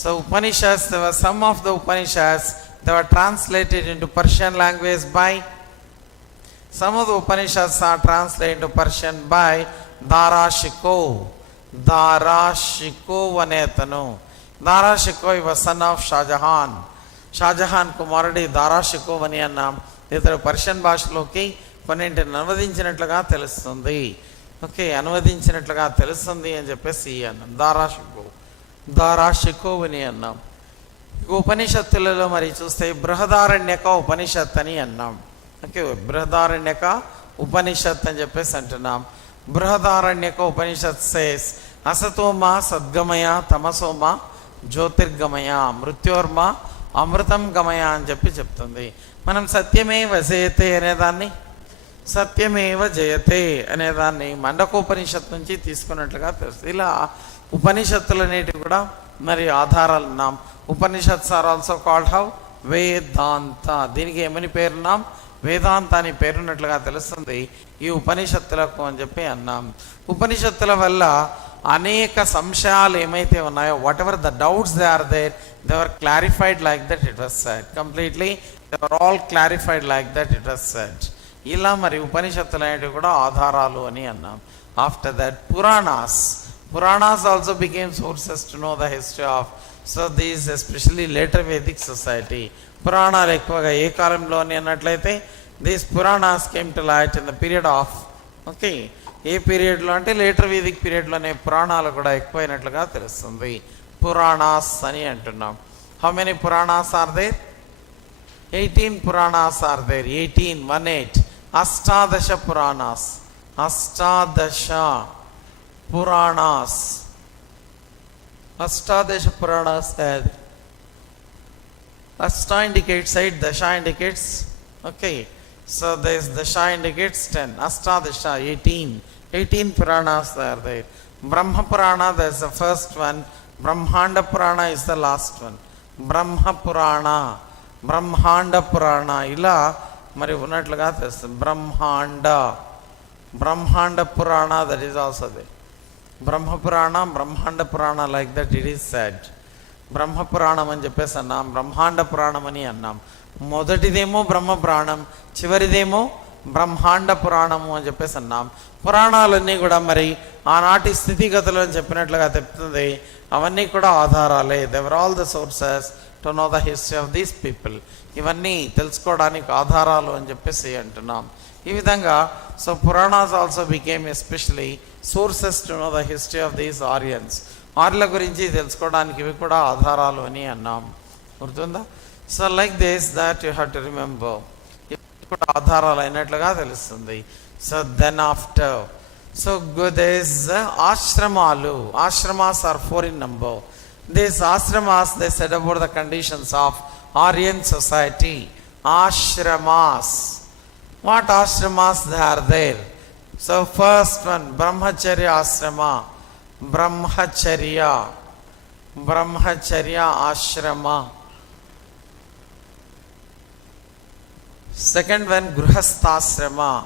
so Upanishads, there were some of the Upanishads they were translated into Persian language by, some of the Upanishads are translated into Persian by Darashiko. Darashiko అనేతను. Darashikoh was son of Shahjahan. Shahjahan కుమారుడి దారాషికో అని అన్నాం. ఇతడు Persian భాషలోకి కొన్నింటిని అనువదించినట్లుగా తెలుస్తుంది. Okay, అనువదించినట్లుగా తెలుస్తుంది అని చెప్పేసి అన్నాం. దారాషికో అని అన్నాం. ఉపనిషత్తులలో మరి చూస్తే బృహదారణ్యక ఉపనిషత్ అని అన్నాం. ఓకే, బృహదారణ్యక ఉపనిషత్ అని చెప్పేసి అంటున్నాం. బృహదారణ్యక ఉపనిషత్ సేస్ అసతోమ సద్గమయ తమసోమ జ్యోతిర్గమయ మృత్యోర్మ అమృతం గమయ అని చెప్పి చెప్తుంది. మనం సత్యమేవ జయతే అనేదాన్ని, సత్యమేవ జయతే అనేదాన్ని మండకోపనిషత్ నుంచి తీసుకున్నట్లుగా తెలుస్తుంది. ఇలా ఉపనిషత్తులు అనేటివి కూడా మరి ఆధారాలు ఉన్నాం. Upanishads are also called how Vedanta. దీనికి ఏమని పేరున్నాం? వేదాంత అని పేరున్నట్లుగా తెలుస్తుంది ఈ ఉపనిషత్తులకు అని చెప్పి అన్నాం. ఉపనిషత్తుల వల్ల అనేక సంశయాలు ఏమైతే ఉన్నాయో, whatever the doubts they are there, they were clarified like that it was said. Completely they were all clarified like that it was said. ఇలా మరి ఉపనిషత్తులు అనేటివి కూడా ఆధారాలు అని అన్నాం. After that Puranas, Puranas also became sources to know the history of, so these especially later Vedic society. పురాణాలు ఎక్కువగా ఏ కాలంలో అని అన్నట్లయితే these Puranas came to light in the period of, okay, ఏ పీరియడ్లో అంటే లేటర్ వేదిక్ పీరియడ్లోనే పురాణాలు కూడా ఎక్కువైనట్లుగా తెలుస్తుంది. పురాణాస్ అని అంటున్నాం. How many Puranas are there? 18 Puranas are there. 18 అష్టాదశ పురాణాస్. అష్టాదశ పురాణాస్. అష్టాదశ Puranas. Ashta indicates 8, Dasha indicates, okay, so this Dasha indicates 10, Ashtadasha 18 Puranas are there. Brahma Purana, that is the first one. Brahmanda Purana is the last one. Brahma Purana, Brahmanda Purana, ఇలా మరి ఉన్నట్లుగా తెలుస్తుంది. Brahmanda Purana, that is also there. Brahma Purana, Brahmanda Purana, like that it is said. బ్రహ్మపురాణం అని చెప్పేసి అన్నాం, బ్రహ్మాండ పురాణం అని అన్నాం. మొదటిదేమో బ్రహ్మ పురాణం, చివరిదేమో బ్రహ్మాండ పురాణము అని చెప్పేసి అన్నాం. పురాణాలన్నీ కూడా మరి ఆనాటి స్థితిగతులను చెప్పినట్లుగా చెప్తుంది. అవన్నీ కూడా ఆధారాలే. They are all the sources to know the history of these people. ఇవన్నీ తెలుసుకోవడానికి ఆధారాలు అని చెప్పేసి అంటున్నాం. ఈ విధంగా so Puranas also became especially sources to know the history of these Aryans. ఆర్యుల గురించి తెలుసుకోవడానికి ఇవి కూడా ఆధారాలు అని అన్నాం. గుర్తుందా? So like this that you have to remember, ఇవి కూడా ఆధారాలు అయినట్లుగా తెలుస్తుంది. So then after, so this ఆశ్రమాలు. Ashramas are 4 in number. These ashramas, they said about the conditions of Aryan society. Ashramas. What ashramas they are there? So first one, Brahmacharya ashrama. Brahmacharya ashrama. Second one, Grihasthashrama.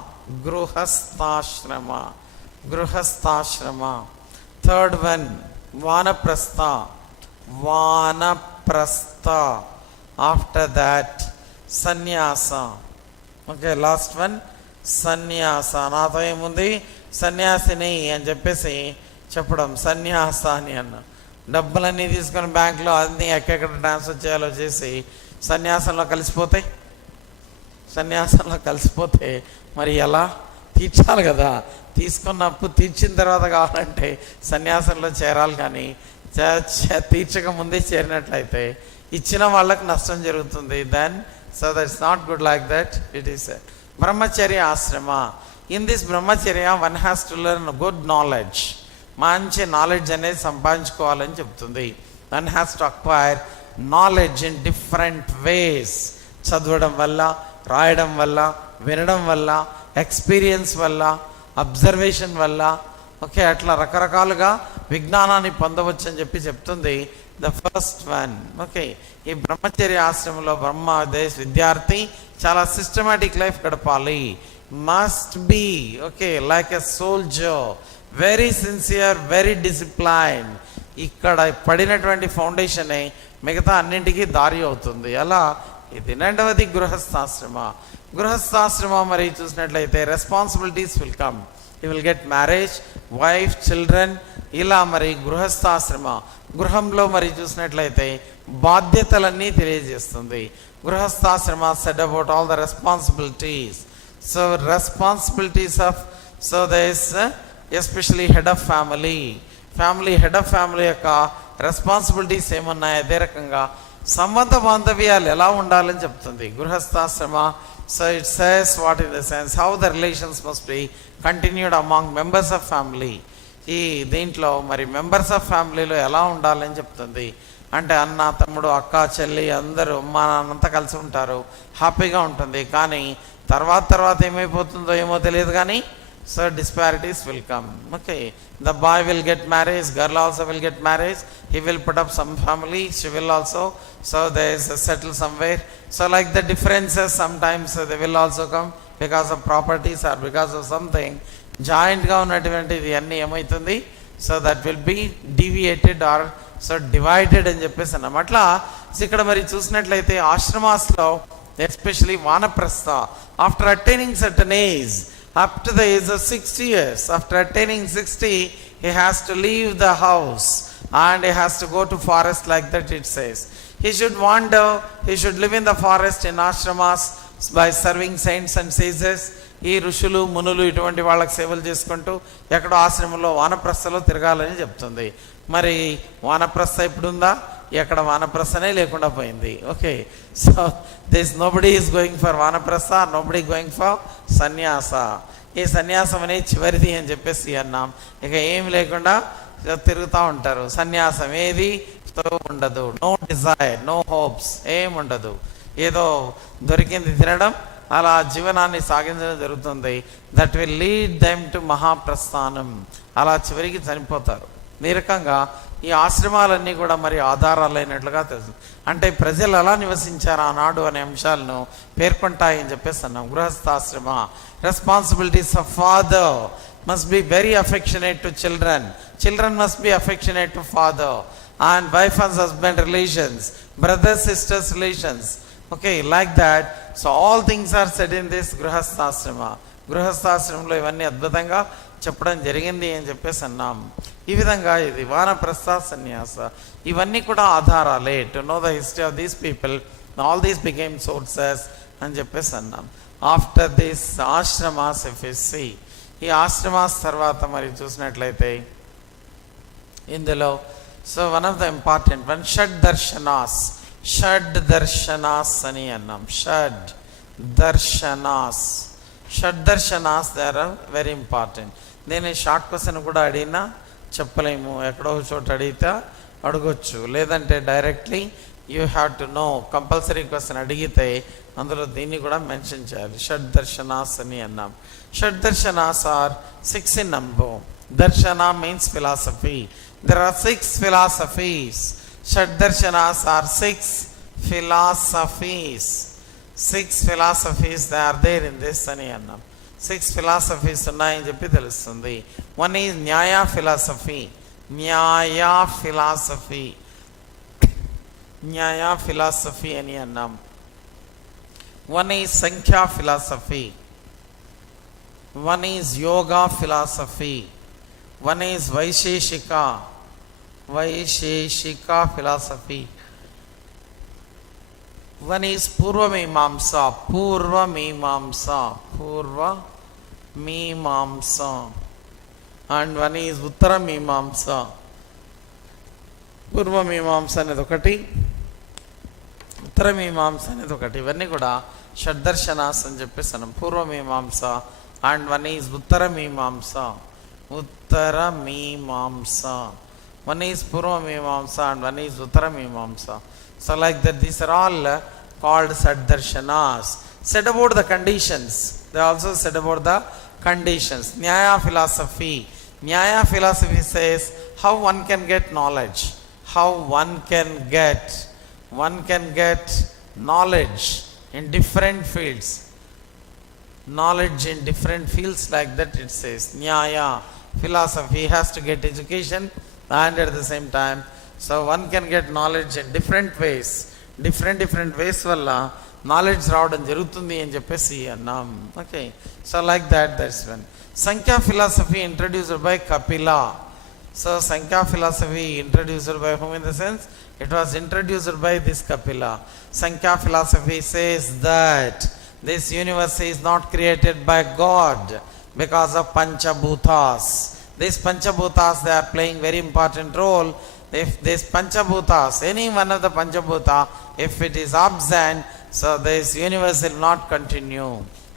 Third one, Vanaprastha. After that, Sannyasa. Okay, last one సన్యాస. నాతో ఏముంది, సన్యాసిని అని చెప్పేసి చెప్పడం, సన్యాస అని అన్న. డబ్బులన్నీ తీసుకొని బ్యాంకులో అన్నీ ఎక్కడెక్కడ ట్రాన్స్ఫర్ చేయాలో చేసి సన్యాసంలో కలిసిపోతే మరి ఎలా తీర్చాలి కదా. తీసుకున్న అప్పు తీర్చిన తర్వాత కావాలంటే సన్యాసంలో చేరాలి, కానీ తీర్చక ముందే చేరినట్లయితే ఇచ్చిన వాళ్ళకి నష్టం జరుగుతుంది. Then so that's not good like that. It is brahmacharya ashrama. In this brahmacharya one has to learn good knowledge. మంచి నాలెడ్జ్ అనేది సంపాదించుకోవాలని చెప్తుంది. One has to acquire knowledge in different ways. చదవడం వల్ల, రాయడం వల్ల, వినడం వల్ల, ఎక్స్పీరియన్స్ వల్ల, అబ్జర్వేషన్ వల్ల, ఓకే, అట్లా రకరకాలుగా విజ్ఞానాన్ని పొందవచ్చు అని చెప్తుంది ద ఫస్ట్ వన్. ఓకే, ఈ బ్రహ్మచర్య ఆశ్రమంలో విద్యార్థి చాలా సిస్టమాటిక్ లైఫ్ గడపాలి. Must be okay like a soldier, very sincere, very discipline. ఇక్కడ పడినటువంటి ఫౌండేషనే మిగతా అన్నింటికీ దారి అవుతుంది. అలా ఇది రెండవది గృహస్థాశ్రమ. మరి చూసినట్లయితే responsibilities will come. You will get marriage, wife, children. ఇలా మరి గృహస్థాశ్రమ, గృహంలో మరి చూసినట్లయితే బాధ్యతలన్నీ తెలియజేస్తుంది. Grihasthashrama said about all the responsibilities. So responsibilities of their is especially head of family. Head of family యొక్క రెస్పాన్సిబిలిటీస్ ఏమున్నాయి, అదే రకంగా సంబంధ బాంధవ్యాలు ఎలా ఉండాలని చెప్తుంది Grihasthashrama. So it says what in the sense how the relations must be continued among members of family. ఈ దీంట్లో మరి మెంబర్స్ ఆఫ్ ఫ్యామిలీలో ఎలా ఉండాలని చెప్తుంది. అంటే అన్న, తమ్ముడు, అక్క, చెల్లి అందరూ మా నాన్నంతా కలిసి ఉంటారు, హ్యాపీగా ఉంటుంది. కానీ తర్వాత ఏమైపోతుందో ఏమో తెలియదు, కానీ so disparities will come. Okay, the boy will get married, girl also will get married, he will put up some family, she will also, so there is a settle somewhere. So like the differences sometimes they will also come because of properties or because of something. Joint గా ఉన్నటువంటిది అన్నీ ఏమవుతుంది, so that will be deviated or so divided అని చెప్పేసి అన్నాం. అట్లా ఇక్కడ మరి చూసినట్లయితే ఆశ్రమాస్లో especially Vanaprastha, after attaining certain age, up to the age of 60 years, after attaining 60, he has to leave the house and he has to go to forest, like that it says. He should wander, he should live in the forest in ashramas by serving saints and sages. ఈ ఋషులు, మునులు ఇటువంటి వాళ్ళకి సేవలు చేసుకుంటూ ఎక్కడో ఆశ్రమంలో వానప్రస్థలో తిరగాలని చెప్తుంది. మరి వానప్రస్థ ఇప్పుడుందా? ఎక్కడ వానప్రస్థనే లేకుండా పోయింది. Okay, so this nobody is going for Vanaprastha, nobody going for Sanyasa. ఈ సన్యాసం అనేది చివరిది అని చెప్పేసి అన్నాం. ఇక ఏమి లేకుండా తిరుగుతూ ఉంటారు. సన్యాసం ఏది ఉండదు, నో డిజైర్, నో హోప్స్, ఏముండదు. ఏదో దొరికింది తినడం, అలా జీవనాన్ని సాగించడం జరుగుతుంది. That will lead them to మహాప్రస్థానం. అలా చివరికి చనిపోతారు. ఈ రకంగా ఈ ఆశ్రమాలన్నీ కూడా మరి ఆధారాలైనట్లుగా తెలుసు. అంటే ప్రజలు ఎలా నివసించారు ఆనాడు అనే అంశాలను పేర్కొంటాయని చెప్పేసి అన్నాం. Grihasthashrama responsibilities of father must be very affectionate to children, children must be affectionate to father, and wife and husband relations, brothers sisters relations. Okay, like that. So all things are said in this Grihasthashrama. గృహస్థాశ్రమంలో ఇవన్నీ అద్భుతంగా చెప్పడం జరిగింది అని చెప్పేసి అన్నాం. ఈ విధంగా ఇది వానప్రస్థ, సన్యాస, ఇవన్నీ కూడా ఆధారాలే. To know the history of these people, all these became sources అని చెప్పేసి అన్నాం. ఆఫ్టర్ దిస్ ఆశ్రమాస్ ఎఫ్ఎస్సి, ఈ ఆశ్రమాస్ తర్వాత మరి చూసినట్లయితే ఇందులో so one of the important one Shad Darshanas. Shad Darshanas అని అన్నాం. Shad Darshanas, Shad Darshanas they are very important. నేను షార్ట్ క్వశ్చన్ కూడా అడిగినా చెప్పలేము, ఎక్కడో చోట అడిగితే అడగొచ్చు, లేదంటే directly you have to know. Compulsory question అడిగితే అందులో దీన్ని కూడా మెన్షన్ చేయాలి. షడ్ దర్శనాస్ అని అన్నాం. Shad Darshanas are 6 in number. Darshana means philosophy. There are 6 philosophies. Shad Darshanas are 6 philosophies. 6 philosophies they are there in this అని అన్నాం. 6 philosophies ఉన్నాయని చెప్పి తెలుస్తుంది. వన్ ఈజ్ న్యాయ ఫిలాసఫీ. న్యాయ ఫిలాసఫీ, న్యాయ ఫిలాసఫీ అని అన్నాం. One is Sankhya philosophy. One is Yoga philosophy. One is Vaisheshika philosophy. One is Purva Mimamsa. And one is Uttara Mimamsa. Purva Mimamsa అనేది ఒకటి, ఉత్తర మీమాంస అనేది ఒకటి. ఇవన్నీ కూడా షడ్దర్శనాస్ అని చెప్పేసి అన్నాం. పూర్వ మీమాంస and one is Uttara Mimamsa. One is పూర్వ మీమాంస and one is Uttara Mimamsa. So like that these are all called Saddarshanas. Said about the conditions. They also said about the conditions. Nyaya philosophy says how one can get knowledge. How one can get knowledge in different fields. Knowledge in different fields, like that it says. Nyaya philosophy has to get education and at the same time. So one can get knowledge in different ways. Different ways వల్ల knowledge రావడం జరుగుతుంది అని చెప్పేసి అన్నాం. Okay, so like that's one. Sankhya philosophy introduced by Kapila. So Sankhya philosophy introduced by whom in the sense? It was introduced by this Kapila. Sankhya philosophy says that this universe is not created by God because of Panchabhutas. These Panchabhutas, they are playing very important role. If this Panchabhutas, any one of the Panchabhuta, if it is absent, so this universe will not continue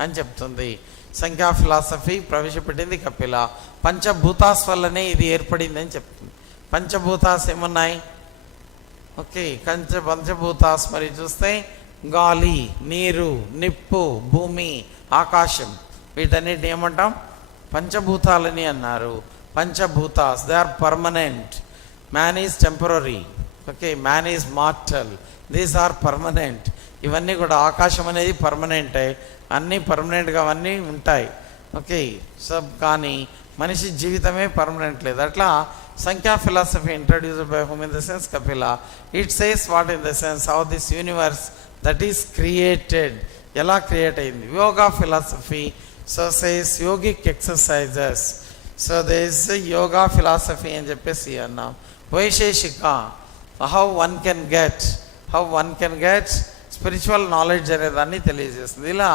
అని చెప్తుంది. సంఖ్యా philosophy ప్రవేశపెట్టింది కపిల. పంచభూతాస్ వల్లనే ఇది ఏర్పడింది అని చెప్తుంది. పంచభూతాస్ ఏమున్నాయి? ఓకే, పంచభూతాస్ మరి చూస్తే గాలి, నీరు, నిప్పు, భూమి, ఆకాశం, వీటన్నిటిని ఏమంటాం? పంచభూతాలని అన్నారు. Panchabhutas, they are permanent. Man is temporary. Okay, man is mortal. These are permanent. ఇవన్నీ కూడా ఆకాశం అనేది పర్మనెంటే, అన్నీ పర్మనెంట్గా అవన్నీ ఉంటాయి. ఓకే, సో కానీ మనిషి జీవితమే పర్మనెంట్ లేదు. అట్లా సంఖ్యా philosophy introduced by whom in the sense? Kapila. It says what in the sense? How this universe that is created, ఎలా క్రియేట్ అయింది. Yoga philosophy so says yogic exercises. So there is yoga philosophy అని చెప్పేసి అన్నాం. Vaisheshika, how one can get spiritual knowledge అనేదాన్ని తెలియజేస్తుంది. ఇలా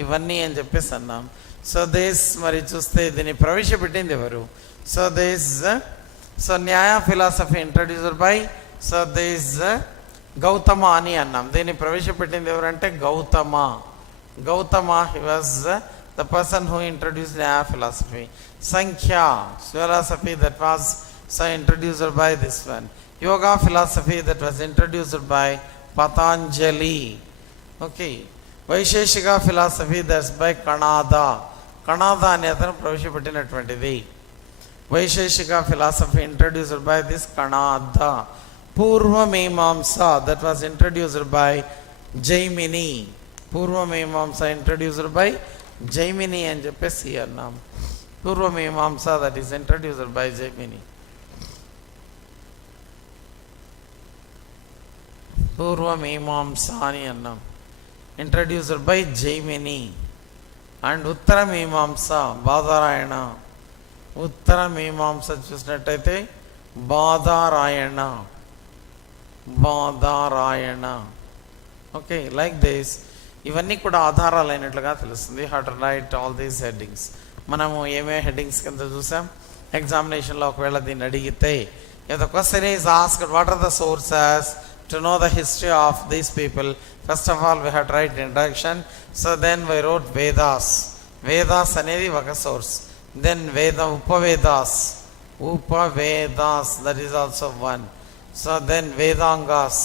ఇవన్నీ అని చెప్పేసి అన్నాం. సో దేస్ మరి చూస్తే దీన్ని ప్రవేశపెట్టింది ఎవరు? సో న్యాయ ఫిలాసఫీ ఇంట్రడ్యూస్డ్ బై గౌతమ అని అన్నాం. దీన్ని ప్రవేశపెట్టింది ఎవరంటే Gautama. He was the person who introduced న్యాయ ఫిలాసఫీ. సంఖ్యా philosophy that was introduced by this one. Yoga philosophy that was introduced by Patanjali. Okay, Vaisheshika philosophy that's by Kanada అనే అతను ప్రవేశపెట్టినటువంటిది. Vaisheshika philosophy introduced by this Kanada. Purva Mimamsa that was introduced by Jaimini. Purva Mimamsa introduced by Jaimini అని చెప్పేసి అన్నాం. పూర్వ మీమాంస that is introduced by Jaimini. పూర్వ మీమాంస అని అన్నాం, introduced by Jaimini. And ఉత్తర మీమాంస బాదరాయణ. ఉత్తర మీమాంస చూసినట్టయితే బాదరాయణ. Okay, like this. ఇవన్నీ కూడా ఆధారాలు అయినట్లుగా తెలుస్తుంది. How to write all these headings. మనము ఏమేమి హెడ్డింగ్స్ కింద చూసాం. ఎగ్జామినేషన్లో ఒకవేళ దీన్ని అడిగితే, if the question is asked what are the sources to know the history of these people, first of all we have to write introduction. So then we wrote Vedas అనేది ఒక source. Then Upavedas, that is also one. So then Vedangas,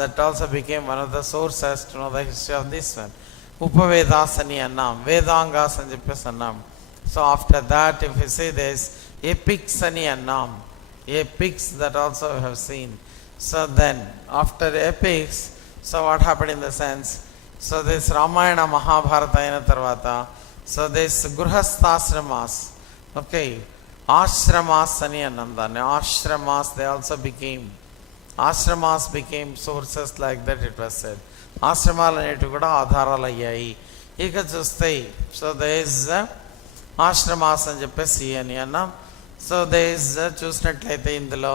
that also became one of the sources to know the history of this one. Upavedas అని అన్నాం, Vedangas అని చెప్పేసి అన్నాం. So after that if we say this, epics అని అన్నాం. Epics that also we have seen. So then after epics, so what happened in the sense? So this Ramayana Mahabharata అయిన తర్వాత, so this Grihasthashramas, okay, ashramas అని అన్నాం దాన్ని. Ashramas, they also became sources, like that it was said. ఆశ్రమాలు అనేటివి కూడా ఆధారాలు అయ్యాయి. ఇక చూస్తే సో దేస్ ఆశ్రమాస్ అని చెప్పేసి అని అన్నాం. సో దేస్ చూసినట్లయితే ఇందులో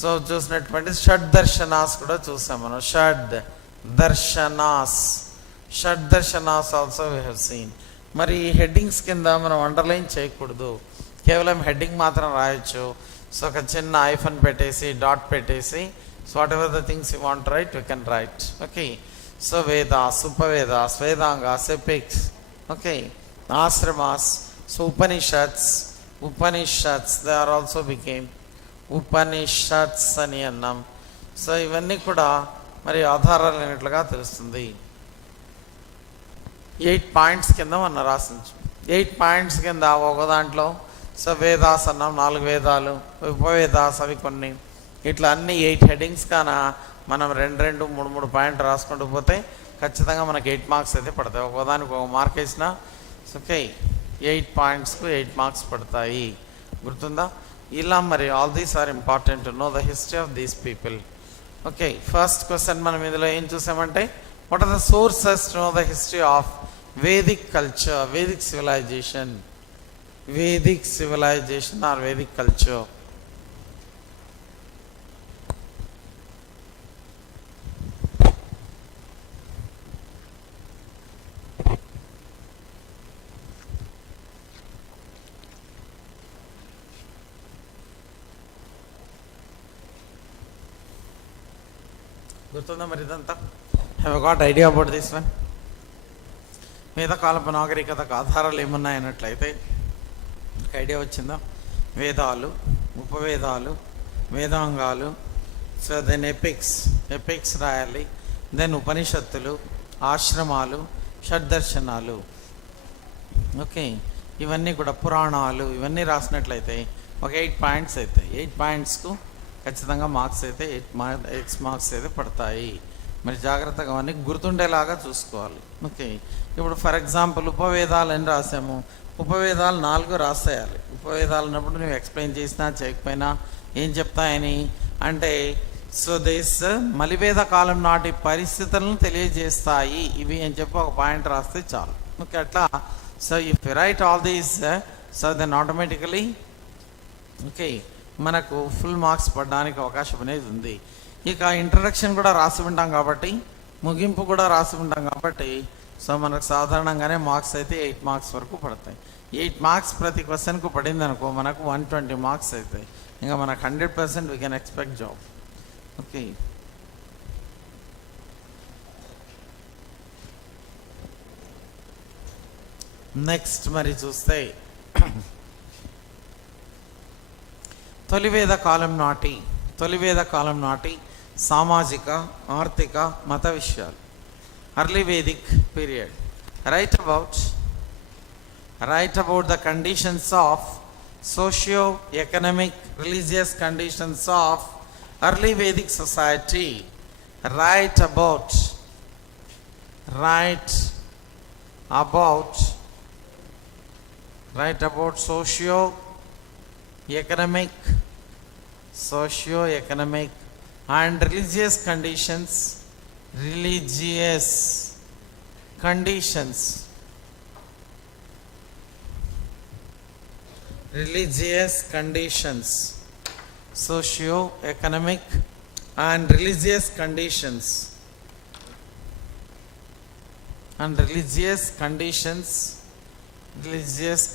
సో చూసినటువంటి షడ్ దర్శనాస్ కూడా చూసాం మనం. షడ్ darshanas also we have scene. మరి ఈ హెడ్డింగ్స్ కింద మనం అండర్లైన్ చేయకూడదు, కేవలం హెడ్డింగ్ మాత్రం రాయొచ్చు. సో ఒక చిన్న ఐఫన్ పెట్టేసి డాట్ పెట్టేసి so whatever the things you want write you can write. Okay. So Vedas, Upavedas, Vedangas, epics, okay, ashramas, so Upanishads they are also became Upanishads అని అన్నాం. సో ఇవన్నీ కూడా మరి ఆధారాలు అయినట్లుగా తెలుస్తుంది. 8 పాయింట్స్ కింద మనం రాసించు. 8 పాయింట్స్ కింద ఒక దాంట్లో సో వేదాస్ అన్నాం, 4 వేదాలు, ఉపవేదాస్ అవి కొన్ని, ఇట్లా అన్ని 8 హెడ్డింగ్స్ కాన మనం 2 3 పాయింట్ రాసుకుంటూ పోతే ఖచ్చితంగా మనకి 8 మార్క్స్ అయితే పడతాయి. ఒకదానికి ఒక మార్క్ వేసినా ఓకే 8 పాయింట్స్కు 8 మార్క్స్ పడతాయి. గుర్తుందా? ఇలా మరి all these are important to know the history of these people. Okay. First question మనం ఇందులో ఏం చూసామంటే what are the sources to know the history of Vedic culture, Vedic civilization or Vedic culture. గుర్తుందా మరి ఇదంతా? Have got idea about this one? వేదకాలపు నాగరికతకు ఆధారాలు ఏమున్నాయన్నట్లయితే ఒక ఐడియా వచ్చిందా? వేదాలు, ఉపవేదాలు, వేదాంగాలు, సో దెన్ ఎపిక్స్ రాయాలి, దెన్ ఉపనిషత్తులు, ఆశ్రమాలు, షడ్దర్శనాలు, ఓకే, ఇవన్నీ కూడా పురాణాలు, ఇవన్నీ రాసినట్లయితే ఒక 8 పాయింట్స్ అవుతాయి. 8 పాయింట్స్కు ఖచ్చితంగా మార్క్స్ అయితే 8 మార్క్స్ అయితే పడతాయి. మరి జాగ్రత్తగా అవన్నీ గుర్తుండేలాగా చూసుకోవాలి. ఓకే. ఇప్పుడు ఫర్ ఎగ్జాంపుల్ ఉపవేదాలు అని రాసాము, ఉపవేదాలు 4 రాసేయాలి. ఉపవేదాలు ఉన్నప్పుడు నువ్వు ఎక్స్ప్లెయిన్ చేసినా చేయకపోయినా ఏం చెప్తాయని అంటే సో దిస్ మలివేద కాలం నాటి పరిస్థితులను తెలియజేస్తాయి ఇవి అని చెప్పి ఒక పాయింట్ రాస్తే చాలు. ఓకే. అట్లా so if you write all these so then automatically okay మనకు ఫుల్ మార్క్స్ పడడానికి అవకాశం అనేది ఉంది. ఇక ఇంట్రడక్షన్ కూడా రాసి ఉంటాం కాబట్టి, ముగింపు కూడా రాసి ఉంటాం కాబట్టి సో మనకు సాధారణంగానే మార్క్స్ అయితే 8 మార్క్స్ వరకు పడతాయి. 8 మార్క్స్ ప్రతి క్వశ్చన్కు పడింది అనుకో మనకు 120 మార్క్స్ అవుతాయి. ఇంకా మనకు 100% we can expect job. Okay. Next మరి చూస్తే తొలివేద కాలం నాటి సామాజిక, ఆర్థిక, మత విషయాలు. Early Vedic period. Right about the conditions of socio-economic, religious conditions of early Vedic society. Write about socio-economic and religious conditions socio-economic and religious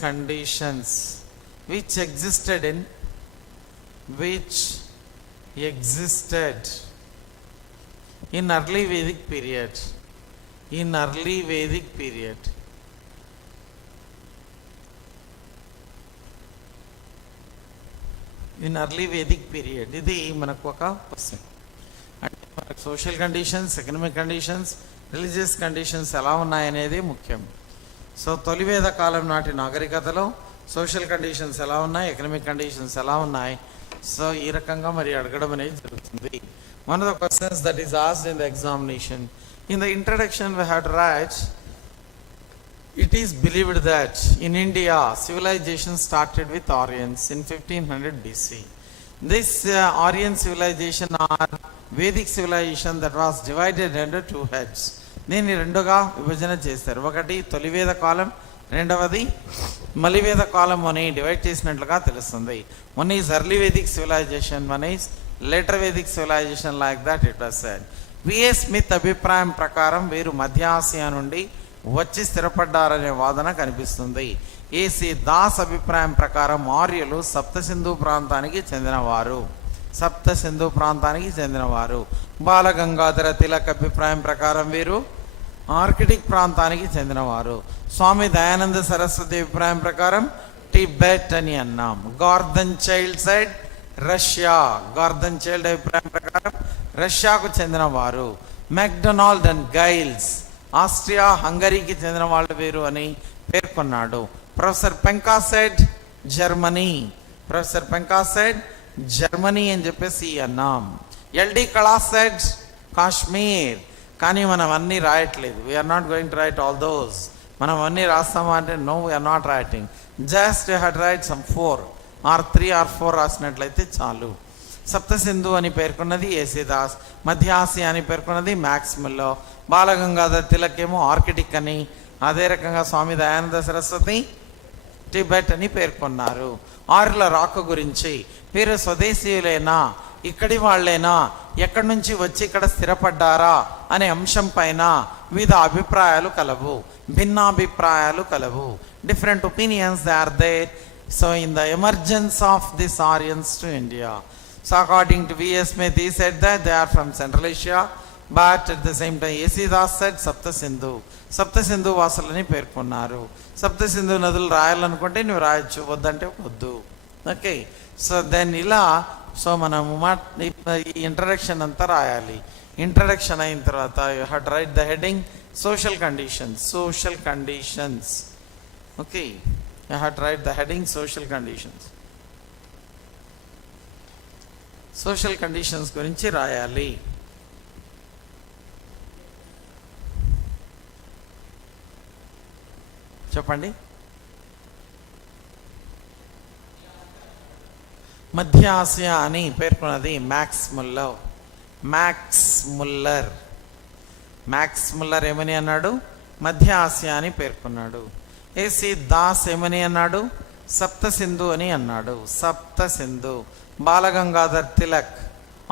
conditions which existed in early Vedic period. ఇది మనకు ఒక question. అంటే మనకు social conditions, economic conditions, religious conditions ఎలా ఉన్నాయనేది ముఖ్యం. So తొలివేద కాలం నాటి నాగరికతలో social conditions ఎలా ఉన్నాయి, ఎకనామిక్ కండిషన్స్ ఎలా ఉన్నాయి, సో ఈ రకంగా మరి అడగడం అనేది జరుగుతుంది. One of the questions that is asked in the examination, in the introduction we have to write, it is believed that in India civilization started with Aryans in 1500 BC. This Aryan civilization or Vedic civilization that was divided under 2 heads. దీన్ని రెండుగా విభజన చేశారు. ఒకటి తొలివేద కాలం, రెండవది మలివేద కాలం అని divide చేసినట్లుగా తెలుస్తుంది. One is early Vedic civilization, one is later Vedic civilisation, like that it was said. VS Smith అభిప్రాయం ప్రకారం వీరు మధ్య ఆసియా నుండి వచ్చి స్థిరపడ్డారనే వాదన కనిపిస్తుంది. ఏసి దాస్ అభిప్రాయం ప్రకారం ఆర్యులు సప్త సింధు ప్రాంతానికి చెందినవారు. బాలగంగాధర తిలక్ అభిప్రాయం ప్రకారం వీరు ఆర్కిటిక్ ప్రాంతానికి చెందినవారు. స్వామి దయానంద సరస్వతి అభిప్రాయం ప్రకారం టిబెట్ అని అన్నాం. Garden child side Russia, garden child అభిప్రాయం ప్రకారం రష్యాకు చెందినవారు. మెక్డొనాల్డ్ అండ్ గైల్స్ ఆస్ట్రియా హంగరీకి చెందిన వాళ్ళు వీరు అని పేర్కొన్నాడు. ప్రొఫెసర్ పెంకాసెడ్ జర్మనీ అని చెప్పేసి అన్నాం. ఎల్డి కళాసెడ్ కాశ్మీర్. కానీ మనం అన్నీ రాయట్లేదు. We are not going to write all those. మనం అన్నీ రాస్తామా అంటే no, we are not writing. Just you had write some 4 or 3 or 4 రాసినట్లయితే చాలు. సప్త సింధు అని పేర్కొన్నది ఏసీదాస్, మధ్య ఆసియా అని పేర్కొన్నది మ్యాక్స్మిల్లో, బాలగంగాధర్ తిలక్ ఏమో ఆర్కిటిక్ అని, అదే రకంగా స్వామి దయానంద సరస్వతి టిబెట్ అని పేర్కొన్నారు. ఆర్యుల రాక గురించి వీరు స్వదేశీయులేనా, ఇక్కడి వాళ్ళేనా, ఎక్కడి నుంచి వచ్చి ఇక్కడ స్థిరపడ్డారా అనే అంశం పైన వివిధ అభిప్రాయాలు కలవు, భిన్నాభిప్రాయాలు కలవు. Different opinions they are there. So in the emergence of these Aryans to India, so according to V.S. Smith, he said that they are from Central Asia, but at the same time A.C. Das said సప్త సింధు వాసులని పేర్కొన్నారు. సప్త సింధు నదులు రాయాలనుకుంటే నువ్వు రాయొచ్చు, వద్దంటే వద్దు. Okay, so then ఇలా so మనము ఈ ఇంట్రడక్షన్ అంతా రాయాలి. ఇంట్రడక్షన్ అయిన తర్వాత you have to right the heading social conditions. Okay, you have to write the heading social conditions గురించి రాయాలి. చెప్పండి. మధ్య ఆసియా అని పేర్కొన్నది మ్యాక్స్ ముల్లర్ ఏమని అన్నాడు? మధ్య ఆసియా అని పేర్కొన్నాడు. ఏసీ దాస్ ఏమని అన్నాడు? సప్త సింధు అని అన్నాడు. బాలగంగాధర్ తిలక్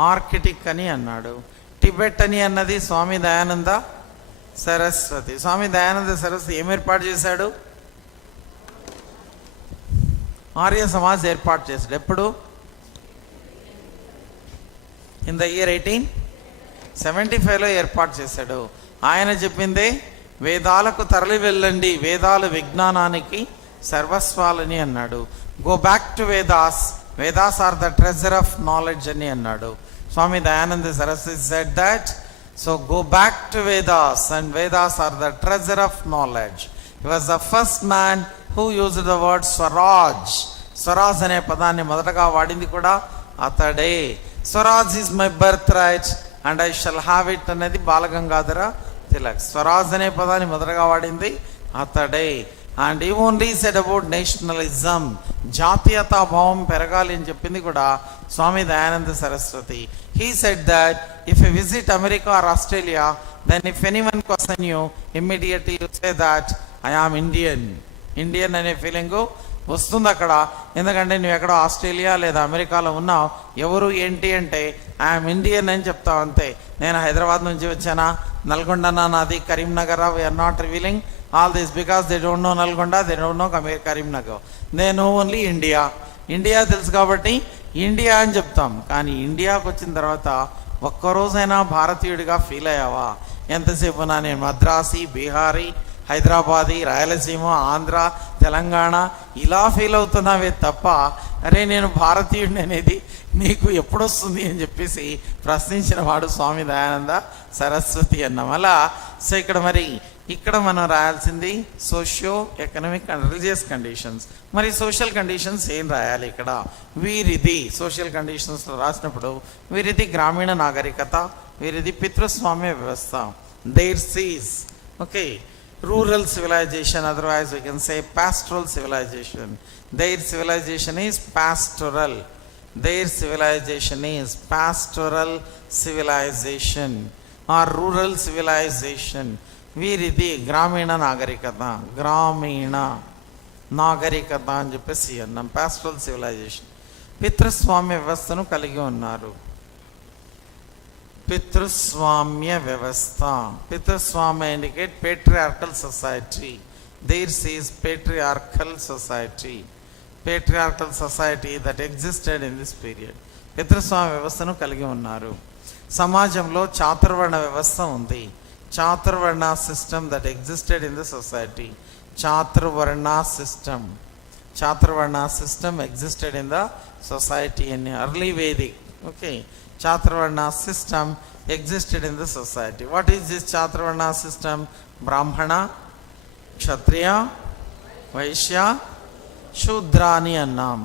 ఆర్కిటిక్ అని అన్నాడు. టిబెట్ అని అన్నది స్వామి దయానంద సరస్వతి. ఏం ఏర్పాటు చేశాడు? ఆర్య సమాజ్ ఏర్పాటు చేశాడు. ఎప్పుడు? ఇన్ ద ఇయర్ 1875లో ఏర్పాటు చేశాడు. ఆయన చెప్పిందే వేదాలకు తరలి వెళ్ళండి, వేదాలు విజ్ఞానానికి సర్వస్వాలని అన్నాడు. Go back to Vedas are the treasure of knowledge అని అన్నాడు. Swami Dayananda Saraswati said that. So go back to Vedas and Vedas are the treasure of knowledge. He was the first man who used the word Swaraj అనే పదాన్ని మొదటగా వాడింది కూడా అతడే. Swaraj is my birthright and I shall have it అనేది బాలగంగాధర తిలక్. స్వరాజ్ అనే పదాన్ని మొదటగా వాడింది అతడే. And he only said about nationalism, జాతీయతా భావం పెరగాలి అని చెప్పింది కూడా Swami Dayananda Saraswati. He said that if you visit America or Australia, then if anyone question you, immediately you say that I am Indian అనే ఫీలింగు వస్తుంది అక్కడ. ఎందుకంటే నువ్వు ఎక్కడో ఆస్ట్రేలియా లేదా అమెరికాలో ఉన్నావు, ఎవరు ఏంటి అంటే ఐఎమ్ ఇండియన్ అని చెప్తావు అంతే. నేను హైదరాబాద్ నుంచి వచ్చానా, నల్గొండనా నాది, Karimnagar, we are not revealing all this because they don't know Nalgonda, they don't know Karimnagar. They know only India తెలుసు కాబట్టి ఇండియా అని చెప్తాం. కానీ ఇండియాకు వచ్చిన తర్వాత ఒక్కరోజైనా భారతీయుడిగా ఫీల్ అయ్యావా? ఎంతసేపు నేను మద్రాసి, బీహారీ, హైదరాబాదీ, రాయలసీమ, ఆంధ్ర, తెలంగాణ ఇలా ఫీల్ అవుతున్నావే తప్ప అరే నేను భారతీయుడిని అనేది నీకు ఎప్పుడొస్తుంది అని చెప్పేసి ప్రశ్నించిన వాడు స్వామి దయానంద సరస్వతి అన్నాం. అలా సో ఇక్కడ మనం రాయాల్సింది socio economic and religious conditions. మరి సోషల్ కండిషన్స్ ఏం రాయాలి ఇక్కడ? వీరిది సోషల్ కండిషన్స్ రాసినప్పుడు వీరిది గ్రామీణ నాగరికత, వీరిది పితృస్వామ్య వ్యవస్థ, దేర్ సీజ్. Okay, rural civilization, otherwise we can say pastoral civilization. Their civilization is pastoral. Civilization. Or rural civilization. వీరిది గ్రామీణ నాగరికత, గ్రామీణ నాగరికత అని చెప్పేసి అన్నాం. Pastoral civilisation. పితృస్వామ్య వ్యవస్థను కలిగి ఉన్నారు. పితృస్వామ్య వ్యవస్థ. పితృస్వామ్య indicate patriarchal society. Theirs is patriarchal society. Patriarchal society that existed in this period. పితృస్వామ్య వ్యవస్థను కలిగి ఉన్నారు. సమాజంలో చాతుర్వర్ణ వ్యవస్థ ఉంది. Chaturvarna system that existed in the society. Chaturvarna system. Chaturvarna system existed in the society in early Vedic. Okay, Chaturvarna system existed in the society. What is this Chaturvarna system? Brahmana, Kshatriya, Vysya, శూద్ర అని అన్నాం.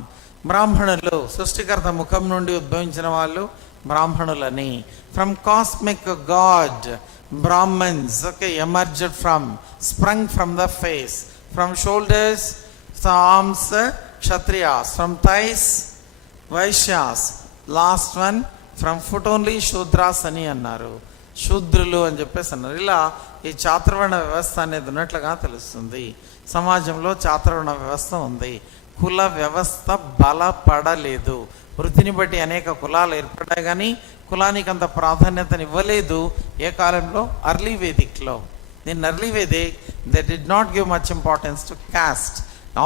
బ్రాహ్మణులు సృష్టికర్త ముఖం నుండి ఉద్భవించిన వాళ్ళు బ్రాహ్మణులని. From cosmic god Brahmins, okay, emerged from, sprung from the face, from shoulders, arms Kshatriyas, from thighs Vaishyas, last one from foot only Shudras అని అన్నారు. శూద్రులు అని చెప్పేసి అన్నారు. ఇలా ఈ చాతుర్వర్ణ వ్యవస్థ అనేది ఉన్నట్లుగా తెలుస్తుంది. సమాజంలో చాతుర్వర్ణ వ్యవస్థ ఉంది. కుల వ్యవస్థ బలపడలేదు. వృత్తిని బట్టి అనేక కులాలు ఏర్పడ్డాయి, కానీ కులానికి అంత ప్రాధాన్యతనివ్వలేదు. ఏ కాలంలో? అర్లీ వేదిక్లో. In early Vedic they did not give much importance to caste.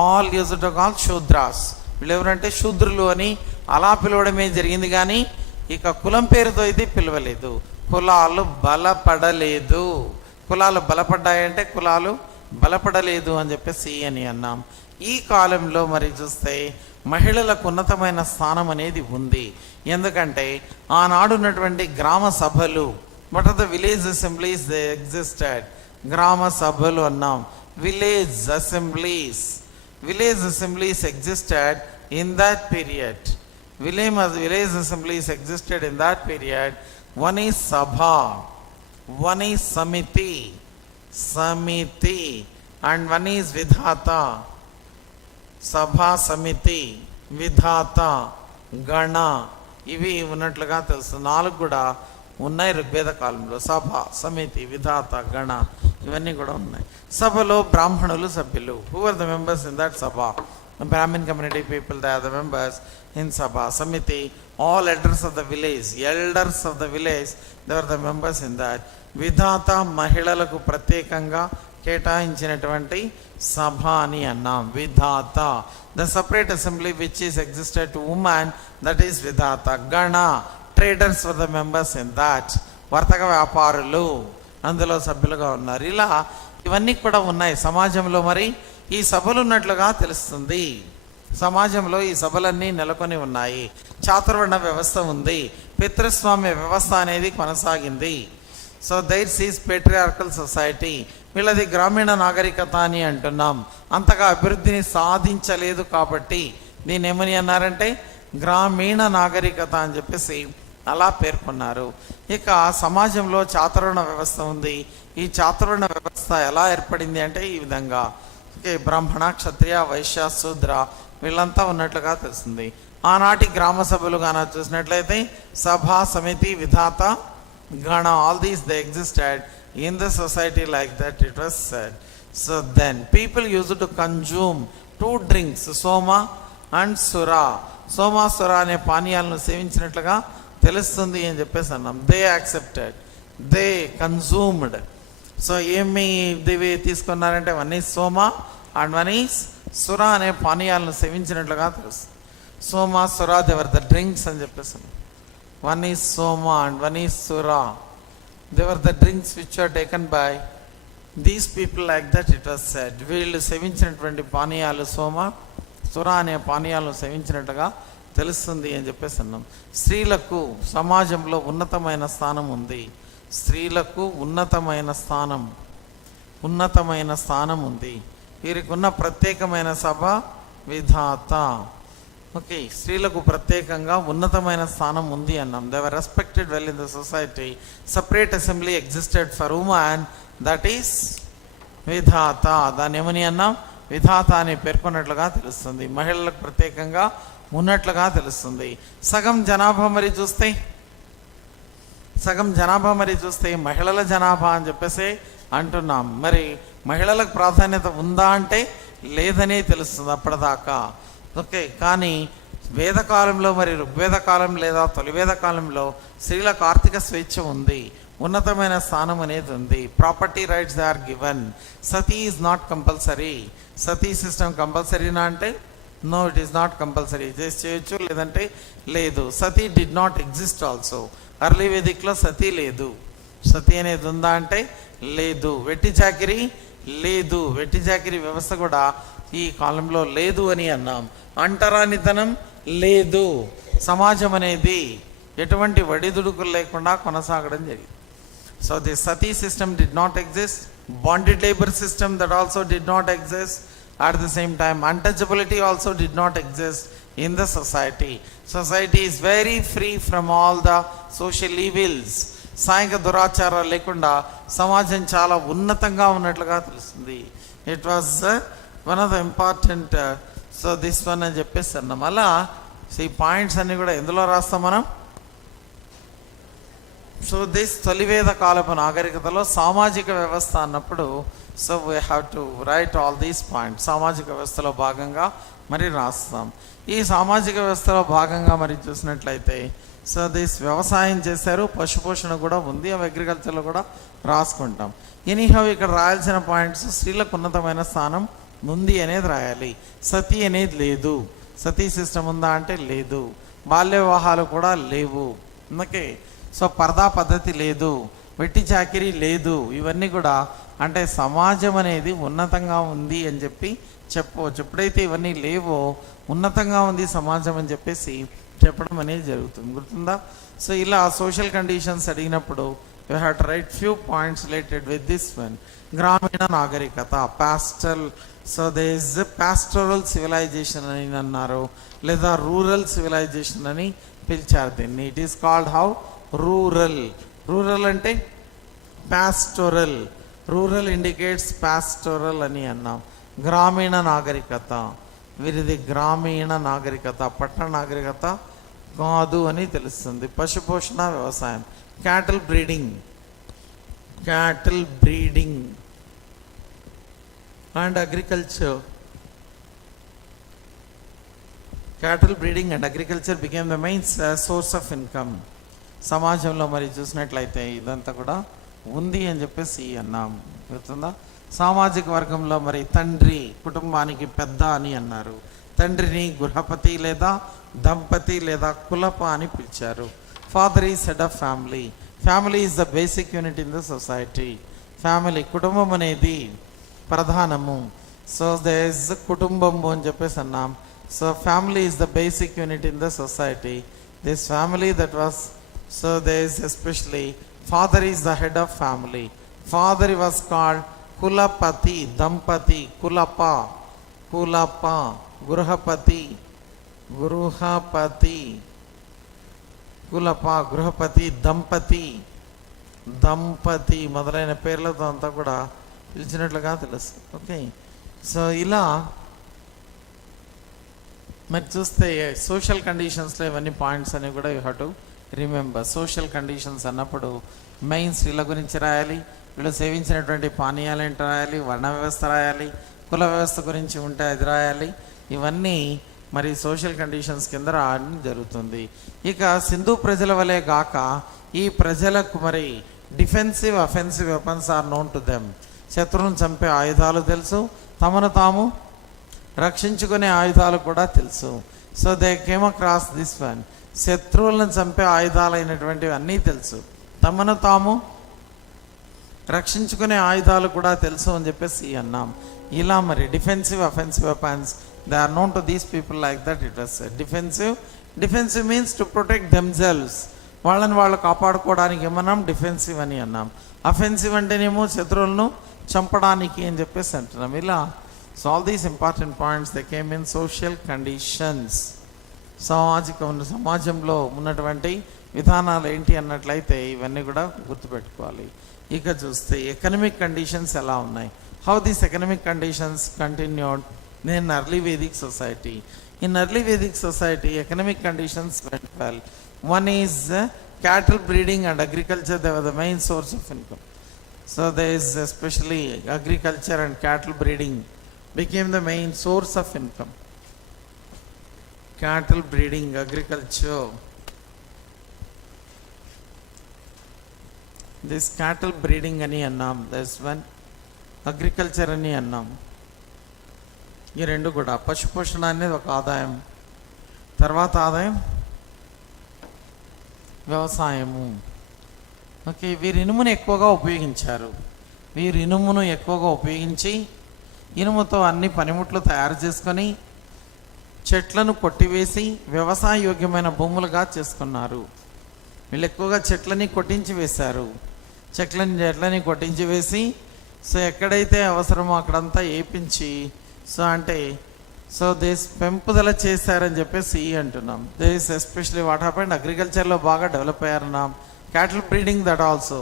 All used to call Shudras. వీళ్ళు ఎవరంటే శూద్రులు అని అలా పిలవడమే జరిగింది, కానీ ఇక కులం పేరుతో అయితే పిలవలేదు. కులాలు బలపడలేదు. కులాలు బలపడ్డాయంటే కులాలు బలపడలేదు అని చెప్పేసి అని అన్నాం. ఈ కాలంలో మరి చూస్తే మహిళలకు ఉన్నతమైన స్థానం అనేది ఉంది. ఎందుకంటే ఆనాడు ఉన్నటువంటి గ్రామ సభలు, what are the village assemblies they existed. గ్రామ సభలు అన్నాం. Village assemblies. Village assemblies existed in that period. Village assemblies existed in that period. One is Sabha, one is Samiti, and one is Vidhata. Sabha, Samiti, Vidhata, Gana, ఇవి ఉన్నట్లుగా తెలుసు. 4 కూడా ఉన్నాయి ఋగ్వేద కాలంలో. సభ, సమితి, విధాత, గణ ఇవన్నీ కూడా ఉన్నాయి. సభలో బ్రాహ్మణులు సభ్యులు. Who are the members in that sabha? Brahmin community people, they are the members in Sabha. Samiti, all elders of the village, they were the members in that. Vidhata, మహిళలకు ప్రత్యేకంగా కేటాయించినటువంటి సభ అని అన్నాం. విధాత, the separate assembly which is existed to women, that is Vidhata. Gana, traders were the members in that. వర్తక వ్యాపారులు అందులో సభ్యులుగా ఉన్నారు. ఇలా ఇవన్నీ కూడా ఉన్నాయి సమాజంలో. మరి ఈ సభలు ఉన్నట్లుగా తెలుస్తుంది. సమాజంలో ఈ సభలన్నీ నెలకొని ఉన్నాయి. చాతుర్వర్ణ వ్యవస్థ ఉంది. పితృస్వామ్య వ్యవస్థ అనేది కొనసాగింది. So theirs is patriarchal society. వీళ్ళది గ్రామీణ నాగరికత అని అంటున్నాం. అంతగా అభివృద్ధిని సాధించలేదు కాబట్టి దీన్ని ఏమని అన్నారంటే గ్రామీణ నాగరికత అని చెప్పేసి అలా పేర్కొన్నారు. ఇక సమాజంలో చాతుర్వర్ణ వ్యవస్థ ఉంది. ఈ చాతుర్వర్ణ వ్యవస్థ ఎలా ఏర్పడింది అంటే ఈ విధంగా. ఓకే, బ్రాహ్మణ, క్షత్రియ, వైశ్య, శూద్ర వీళ్ళంతా ఉన్నట్లుగా తెలుస్తుంది. ఆనాటి గ్రామ సభలు కానీ చూసినట్లయితే సభ, సమితి, విధాత, గణ, all these they existed in the society like that it was said. So then people use to consume 2 drinks, soma and sura. Soma, సుర అనే పానీయాలను సేవించినట్లుగా తెలుస్తుంది అని చెప్పేసి అన్నాం. They accepted, they consumed. So ఏమి దివి తీసుకున్నారంటే one is Soma and one is Sura అనే పానీయాలను సేవించినట్లుగా తెలుస్తుంది. సోమ, సుర, దేవర్ ద డ్రింక్స్ అని చెప్పేసి. One is Soma and one is Sura. They are the drinks which are taken by these people like that it was said. వీళ్ళు సేవించినటువంటి పానీయాలు సోమ, సుర అనే పానీయాలను సేవించినట్టుగా తెలుస్తుంది అని చెప్పేసి అన్నాం. స్త్రీలకు సమాజంలో ఉన్నతమైన స్థానం ఉంది. స్త్రీలకు ఉన్నతమైన స్థానం ఉంది. వీరికి ఉన్న ప్రత్యేకమైన సభ విధాత. ఓకే, స్త్రీలకు ప్రత్యేకంగా ఉన్నతమైన స్థానం ఉంది అన్నాం. They were respected well in the society. Separate assembly existed for women, that is విధాత. దాన్ని ఏమని అన్నాం? విధాత అని పేర్కొన్నట్లుగా తెలుస్తుంది. మహిళలకు ప్రత్యేకంగా ఉన్నట్లుగా తెలుస్తుంది. సగం జనాభా మరి చూస్తే సగం జనాభా మరి చూస్తే మహిళల జనాభా అని చెప్పేసి అంటున్నాం. మరి మహిళలకు ప్రాధాన్యత ఉందా అంటే లేదనే తెలుస్తుంది అప్పటిదాకా. ఓకే, కానీ వేదకాలంలో మరి ఋగ్వేద కాలం లేదా తొలివేద కాలంలో స్త్రీలకు ఆర్థిక స్వేచ్ఛ ఉంది, ఉన్నతమైన స్థానం అనేది ఉంది, property rights they are given. Sati is not compulsory. Sati system కంపల్సరీనా అంటే no, it is not compulsory. చేయొచ్చు లేదంటే లేదు. Sati did not exist also. Early వేదిక్లో సతీ లేదు. సతీ అనేది ఉందా అంటే లేదు. వెట్టి చాకిరి లేదు. వెట్టి చాకిరి వ్యవస్థ కూడా ఈ కాలంలో లేదు అని అన్నాం. అంటరానితనం లేదు. సమాజం అనేది ఎటువంటి వడిదుడుకులు లేకుండా కొనసాగడం జరిగింది. So the Sati system did not exist. Bonded labour system that also did not exist. At the same time, untouchability also did not exist in the society. Society is very free from all the social evils. సాంఘిక దురాచారాలు లేకుండా సమాజం చాలా ఉన్నతంగా ఉన్నట్లుగా తెలుస్తుంది. It was one of the important. So this one అని చెప్పేసి అన్నాం. అలా ఈ పాయింట్స్ అన్నీ కూడా ఎందులో రాస్తాం మనం? సో దిస్ తొలివేద కాలపు నాగరికతలో సామాజిక వ్యవస్థ అన్నప్పుడు so we have to write all these points. సామాజిక వ్యవస్థలో భాగంగా మరి రాస్తాం. ఈ సామాజిక వ్యవస్థలో భాగంగా మరి చూసినట్లయితే సో దిస్ వ్యవసాయం చేశారు, పశుపోషణ కూడా ఉంది, అవి అగ్రికల్చర్లో కూడా రాసుకుంటాం. ఎనీహౌ ఇక్కడ రాయాల్సిన పాయింట్స్ స్త్రీలకు ఉన్నతమైన స్థానం ఉంది అనేది రాయాలి. సతీ అనేది లేదు. సతీ సిస్టమ్ ఉందా అంటే లేదు. బాల్య వివాహాలు కూడా లేవు. ఓకే, సో పరదా పద్ధతి లేదు, వెట్టి చాకిరీ లేదు. ఇవన్నీ కూడా అంటే సమాజం అనేది ఉన్నతంగా ఉంది అని చెప్పి చెప్పవచ్చు. ఎప్పుడైతే ఇవన్నీ లేవో ఉన్నతంగా ఉంది సమాజం అని చెప్పేసి చెప్పడం అనేది జరుగుతుంది. గుర్తుందా? సో ఇలా సోషల్ కండిషన్స్ అడిగినప్పుడు you have to write few points related with this one. గ్రామీణ నాగరికత, pastoral. So they is pastoral civilization అని అన్నారు, లేదా రూరల్ సివిలైజేషన్ అని పిలిచారు దీన్ని. It is called how? Rural. Rural అంటే పాస్టోరల్. రూరల్ ఇండికేట్స్ పాస్టోరల్ అని అన్నాం. గ్రామీణ నాగరికత, వీరిది గ్రామీణ నాగరికత, పట్టణ నాగరికత కాదు అని తెలుస్తుంది. పశుపోషణ, వ్యవసాయం, cattle breeding, cattle breeding and agriculture. Cattle breeding and agriculture became the main source of income. సమాజంలో మరి చూసినట్లయితే ఇదంతా కూడా ఉంది అని చెప్పేసి అన్నాం. గుర్తుందా? సామాజిక వర్గంలో మరి తండ్రి కుటుంబానికి పెద్ద అని అన్నారు. తండ్రిని గృహపతి లేదా దంపతి లేదా కులప అని పిలిచారు. Father is head of family. Family is the basic unit in the society. Family, కుటుంబం అనేది ప్రధానము. సో దేర్ ఇస్ కుటుంబము అని చెప్పేసి అన్నాం. So family is the basic unit in the society. This family that was, so there is especially father is the head of family. Father was called kulapati, dampati, kulapa, kulapa, gruhapati, gruhapati, kulapa, gruhapati, dampati, దంపతి మొదలైన పేర్లతో అంతా కూడా పిలిచినట్లుగా తెలుసు. Okay, so ఇలా మరి చూస్తే social కండిషన్స్లో ఇవన్నీ పాయింట్స్ అనేవి కూడా you have to remember. Social conditions అన్నప్పుడు మెయిన్ స్త్రీల గురించి రాయాలి, వీళ్ళు సేవించినటువంటి పానీయాలు ఏంటి రాయాలి, వర్ణ వ్యవస్థ రాయాలి, కుల వ్యవస్థ గురించి ఉంటే అది రాయాలి. ఇవన్నీ మరి సోషల్ కండిషన్స్ కింద రాయడం జరుగుతుంది. ఇక సింధు ప్రజల వలె గాక ఈ ప్రజలకు మరి defensive, offensive weapons are known to them. శత్రువులను చంపే ఆయుధాలు తెలుసు, తమను తాము రక్షించుకునే ఆయుధాలు కూడా తెలుసు. So they came across this one. శత్రువులను చంపే ఆయుధాలైనటువంటివి అన్నీ తెలుసు, తమను తాము రక్షించుకునే ఆయుధాలు కూడా తెలుసు అని చెప్పేసి అన్నాం. ఇలా మరి defensive, offensive weapons they are known to these people like that. It was defensive. Defensive means to protect themselves. వాళ్ళని వాళ్ళు కాపాడుకోవడానికి ఏమన్నాం? డిఫెన్సివ్ అని అన్నాం. అఫెన్సివ్ అంటేనేమో శత్రువులను చంపడానికి అని చెప్పేసి అంటున్నాం. ఇలా so all these important points they came in social conditions. సమాజంలో ఉన్నటువంటి విధానాలు ఏంటి అన్నట్లయితే ఇవన్నీ కూడా గుర్తుపెట్టుకోవాలి. ఇక చూస్తే ఎకనమిక్ కండిషన్స్ ఎలా ఉన్నాయి, how these economic conditions continued in early Vedic society. In early Vedic society, economic conditions went well. One is cattle breeding and agriculture, they were the main source of income. So there is especially agriculture and cattle breeding became the main source of income. Cattle breeding, agriculture. This cattle breeding ani annam, there's one agriculture అని అన్నాం. ఈ రెండు కూడా పశుపోషణ అనేది ఒక ఆదాయం. తర్వాత ఆదాయం వ్యవసాయము. ఓకే, వీరు ఇనుమును ఎక్కువగా ఉపయోగించారు. వీరు ఇనుమును ఎక్కువగా ఉపయోగించి ఇనుముతో అన్ని పనిముట్లు తయారు చేసుకొని చెట్లను కొట్టివేసి వ్యవసాయ యోగ్యమైన భూములుగా చేసుకున్నారు. వీళ్ళు ఎక్కువగా చెట్లని కొట్టించి వేశారు. చెట్లని కొట్టించి వేసి సో ఎక్కడైతే అవసరమో అక్కడంతా ఏపించి సో దేస్ పెంపుదల చేశారని చెప్పేసి అంటున్నాం. దేస్ ఎస్పెషలీ వాట్ హ్యాపెండ్, అగ్రికల్చర్లో బాగా డెవలప్ అయ్యారన్నాం. Cattle breeding that also.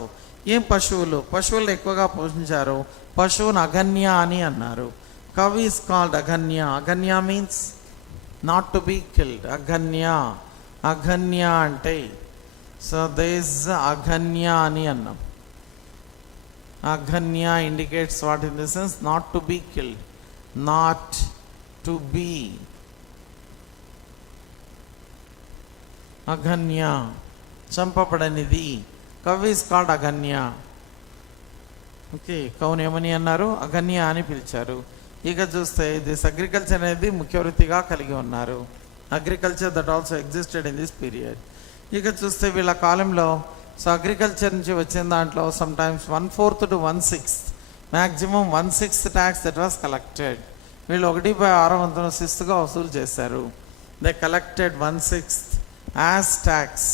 ఏం పశువులు ఎక్కువగా పోషించారు. పశువును అగన్య అని అన్నారు. కవ్ ఈస్ కాల్డ్ అగన్య. అగన్య means not to be killed. అగన్య అంటే సో దేస్ అగన్య అని అన్నాం. Aghanya indicates what in the sense? Not to be killed. Not to be. Aghanya. చంపబడనిది. Cow is called Aghanya. Okay, కవును ఏమని అన్నారు? అగన్య అని పిలిచారు. ఇక చూస్తే దిస్ అగ్రికల్చర్ అనేది ముఖ్య వృత్తిగా కలిగి ఉన్నారు. Agriculture that also existed in this period. ఇక చూస్తే వీళ్ళ కాలంలో సో అగ్రికల్చర్ నుంచి వచ్చిన దాంట్లో some times 1/4 to 1/6 maximum 1/6 tax that was collected. వీళ్ళు 1/6 శిస్తుగా వసూలు చేశారు. They collected 1/6 as tax.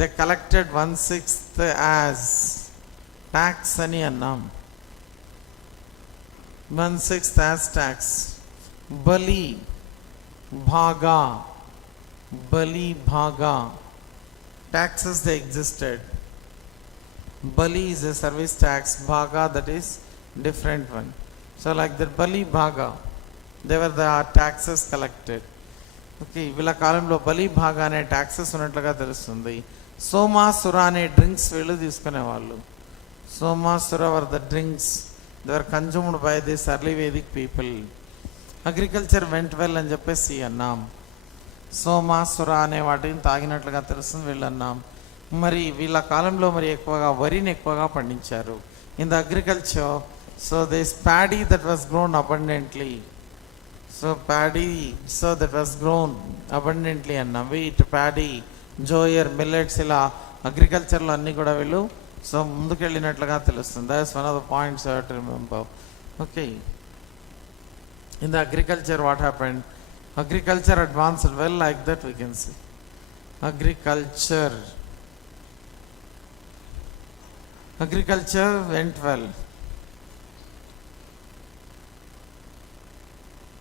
They collected 1/6 as tax అని అన్నాం. 1/6 యాజ్ ట్యాక్స్. బలి భాగా taxes they existed. Bali is a service tax, bhaga that is different one. So like that bali bhaga, they were the taxes collected. Okay, వీళ్ళ కాలంలో బలి భాగా అనే taxes ఉన్నట్లుగా తెలుస్తుంది. సోమాసుర అనే డ్రింక్స్ వీళ్ళు తీసుకునేవాళ్ళు. Somasura were the drinks they were consumed by this early Vedic people. Agriculture went well అని చెప్పేసి అన్నాం. సోమాసుర అనే వాటిని తాగినట్లుగా తెలుస్తుంది వీళ్ళు అన్నాం. మరి వీళ్ళ కాలంలో మరి ఎక్కువగా వరిని ఎక్కువగా పండించారు. In the agriculture so this paddy that was grown abundantly. అన్నాం. వీట్, ప్యాడీ, జోయర్, మిల్లెట్స్ ఇలా అగ్రికల్చర్లో అన్నీ కూడా వీళ్ళు సో ముందుకెళ్ళినట్లుగా తెలుస్తుంది. That is one of the points to remember. Okay, in the agriculture what happened? Agriculture advanced well, like that we can see. Agriculture went well.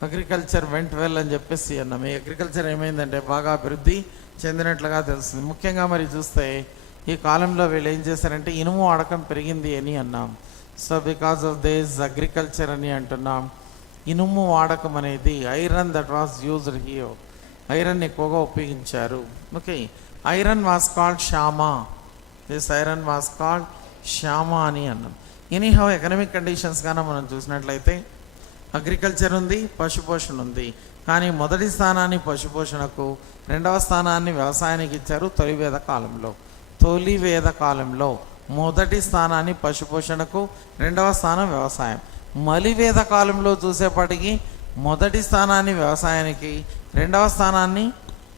Agriculture went well అని చెప్పేసి అన్నాం. ఈ agriculture ఏమైందంటే బాగా అభివృద్ధి చెందినట్లుగా తెలుస్తుంది. ముఖ్యంగా మరి చూస్తే ఈ కాలంలో వీళ్ళు ఏం చేశారంటే ఇనుము వాడకం పెరిగింది అని అన్నాం. So because of this agriculture అని అంటున్నాం. ఇనుము వాడకం అనేది iron that was used here. Iron ఎక్కువగా ఉపయోగించారు. Okay, iron was called Shyama. This iron was called Shyama అని అన్నాం. ఎనీహౌ ఎకనామిక్ కండిషన్స్ కానీ మనం చూసినట్లయితే అగ్రికల్చర్ ఉంది, పశుపోషణ ఉంది. కానీ మొదటి స్థానాన్ని పశుపోషణకు, రెండవ స్థానాన్ని వ్యవసాయానికి ఇచ్చారు తొలి వేద కాలంలో. మొదటి స్థానాన్ని పశుపోషణకు, రెండవ స్థానం వ్యవసాయం. మలివేద కాలంలో చూసేపటికి మొదటి స్థానాన్ని వ్యవసాయానికి, రెండవ స్థానాన్ని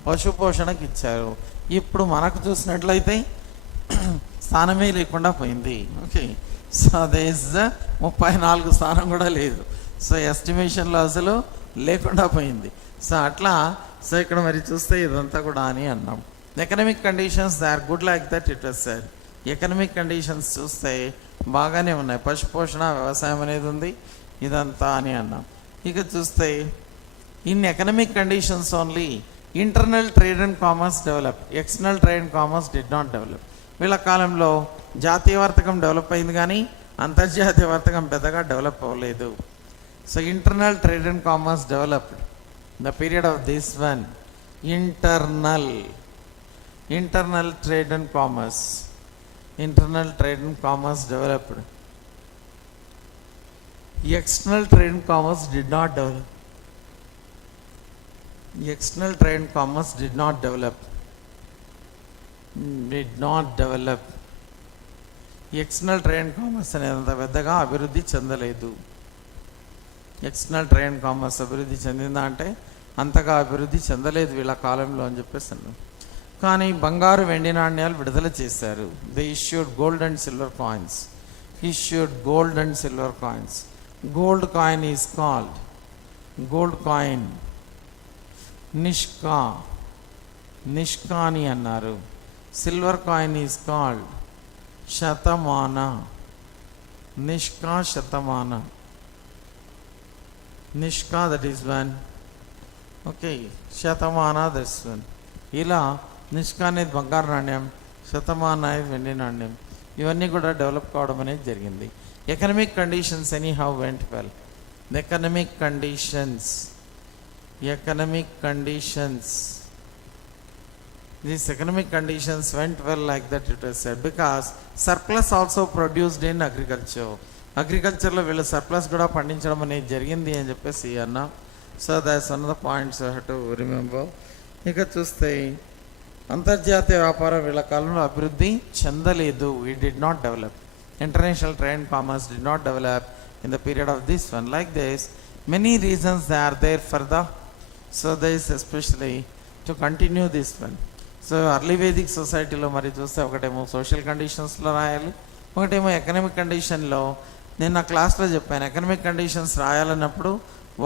పశుపోషణకి ఇచ్చారు. ఇప్పుడు మనకు చూసినట్లయితే స్థానమే లేకుండా పోయింది. ఓకే, సో దేస్ 34 స్థానం కూడా లేదు. సో ఎస్టిమేషన్లో అసలు లేకుండా పోయింది. సో అట్లా సో ఇక్కడ మరి చూస్తే ఇదంతా కూడా అని అన్నాం. Economic conditions they are good like that it was said. Economic conditions చూస్తే బాగానే ఉన్నాయి. పశుపోషణ, వ్యవసాయం అనేది ఉంది, ఇదంతా అని అన్నాం. ఇక చూస్తే in economic conditions only internal trade and commerce develop, external trade and commerce did not develop. వీళ్ళ కాలంలో జాతీయ వర్తకం డెవలప్ అయింది కానీ అంతర్జాతీయ వర్తకం పెద్దగా డెవలప్ అవ్వలేదు. So internal trade and commerce developed, the period of this one, internal trade and commerce. Internal trade and commerce developed. External trade and commerce did not develop. External trade and commerce did not develop. External trade and commerce అనేది పెద్దగా అభివృద్ధి చెందలేదు. External trade and commerce అభివృద్ధి చెందిందా అంటే అంతగా అభివృద్ధి చెందలేదు వీళ్ళ కాలంలో అని చెప్పేసి అన్నాను. కానీ బంగారు వెండి నాణ్యాలు విడుదల చేశారు. They issued gold and silver coins. Gold coin is called Nishka అని అన్నారు. Silver coin is called Shatamana. Nishka that is one. Okay, Shatamana that is one. ఇలా నిష్కా అనేది బంగారు నాణ్యం, శతమాన అనేది వెండి నాణ్యం. ఇవన్నీ కూడా డెవలప్ కావడం అనేది జరిగింది. Economic conditions any how went well. Economic conditions. These economic conditions went well like that it was said, because surplus also produced in agriculture. అగ్రికల్చర్లో వీళ్ళు సర్ప్లస్ కూడా పండించడం అనేది జరిగింది అని చెప్పేసి అన్న. So that's one of the points you have to remember. ఇక చూస్తే అంతర్జాతీయ వ్యాపారం వీళ్ళ కాలంలో అభివృద్ధి చెందలేదు. It did not develop. International trade and commerce did not develop in the period of this one. Like this, many reasons they are there for the, so there is especially to continue this one. So early Vedic societyలో మరి చూస్తే ఒకటేమో social కండిషన్స్లో రాయాలి, ఒకటేమో economic కండిషన్లో. నేను నా క్లాస్లో చెప్పాను, ఎకనామిక్ కండిషన్స్ రాయాలన్నప్పుడు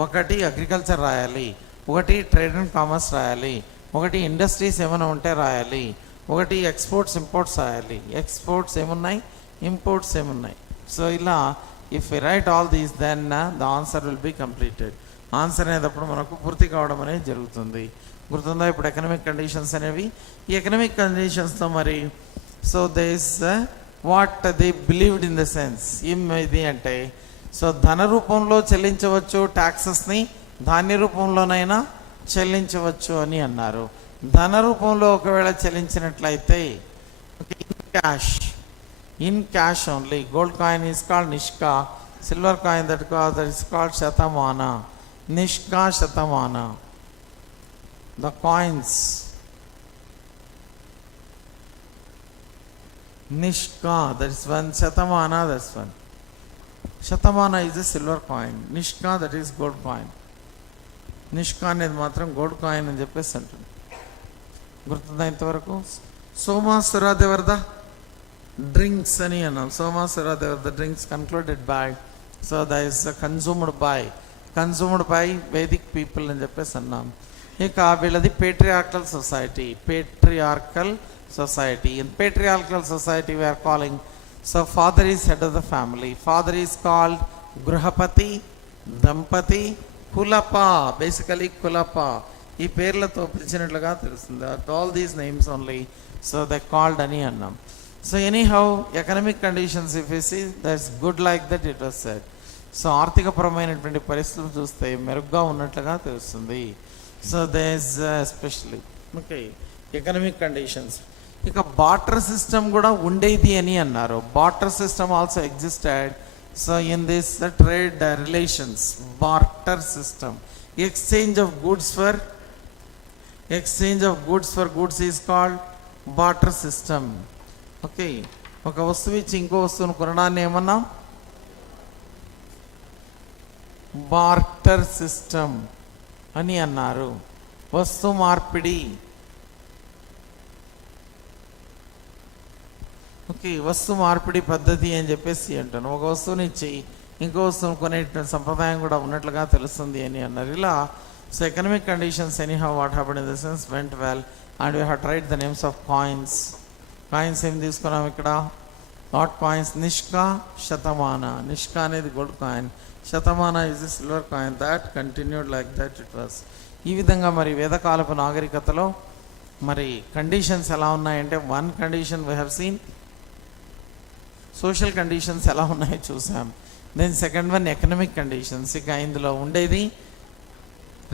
ఒకటి అగ్రికల్చర్ రాయాలి, ఒకటి ట్రేడ్ అండ్ కామర్స్ రాయాలి, ఒకటి ఇండస్ట్రీస్ ఏమైనా ఉంటే రాయాలి, ఒకటి ఎక్స్పోర్ట్స్ ఇంపోర్ట్స్ రాయాలి. ఎక్స్పోర్ట్స్ ఏమున్నాయి, ఇంపోర్ట్స్ ఏమున్నాయి. సో ఇలా if we write all these, then the answer will be completed. Answer అనేటప్పుడు మనకు పూర్తి కావడం అనేది జరుగుతుంది. గుర్తుందా ఇప్పుడు ఎకనామిక్ కండిషన్స్ అనేవి? ఈ ఎకనామిక్ కండిషన్స్తో మరి so these what they believed in the sense ఏది అంటే, సో ధన రూపంలో చెల్లించవచ్చు ట్యాక్సెస్ని, ధాన్య రూపంలోనైనా చెల్లించవచ్చు అని అన్నారు. ధన రూపంలో ఒకవేళ చెల్లించినట్లయితే in cash only. Gold coin is called Nishka. Silver coin that is called Shatamana. Nishka Shatamana. The coins. Nishka, that is one. Shatamana, that's one. Shatamana is a silver coin. Nishka, that is gold coin. Nishka అనేది మాత్రం gold coin అని చెప్పేసి అంటుంది. గుర్తుందా ఇంతవరకు? సోమాసురాదేవర్ద drinks అని అన్నాం. Somasura they are the drinks concluded by, so that is consumed by Vedic people అని చెప్పేసి అన్నాం. ఇక వీళ్ళది patriarchal society. In patriarchal society we are calling, so father is head of the family. Father is called Gruhapati, Dampati, Kulapa, basically Kulapa. ఈ పేర్లతో పిలిచినట్లుగా తెలుస్తుంది. All these names only, so they called అని అన్నాం. So anyhow, economic conditions if you see, that's good like that it was said. So ఆర్థికపరమైనటువంటి పరిస్థితులు చూస్తే మెరుగ్గా ఉన్నట్లుగా తెలుస్తుంది. So these especially okay economic conditions. ఇక బార్టర్ సిస్టమ్ కూడా ఉండేది అని అన్నారు. Barter system also existed. So in this trade relations, barter system, exchange of goods for goods is called barter system. Okay, ఒక వస్తువు ఇచ్చి ఇంకో వస్తువును కొనడాన్ని ఏమన్నా బార్టర్ సిస్టమ్ అని అన్నారు. వస్తు మార్పిడి. ఓకే, వస్తు మార్పిడి పద్ధతి అని చెప్పేసి అంటాను. ఒక వస్తువుని ఇచ్చి ఇంకో వస్తువును కొనే సంప్రదాయం కూడా ఉన్నట్లుగా తెలుస్తుంది అని అన్నారు. ఇలా so economic conditions anyhow what happened in the sense went well and we have tried the names of coins. Coins ఏం తీసుకున్నాం ఇక్కడ? Not coins. నిష్కా, శతమాన. నిష్కా అనేది gold coin, Shatamana is a silver coin. That continued like that it was. ఈ విధంగా మరి వేదకాలపు నాగరికతలో మరి కండిషన్స్ ఎలా ఉన్నాయంటే, one condition we have seen social conditions ఎలా ఉన్నాయో చూసాం. Then second one economic conditions. ఇక ఇందులో ఉండేది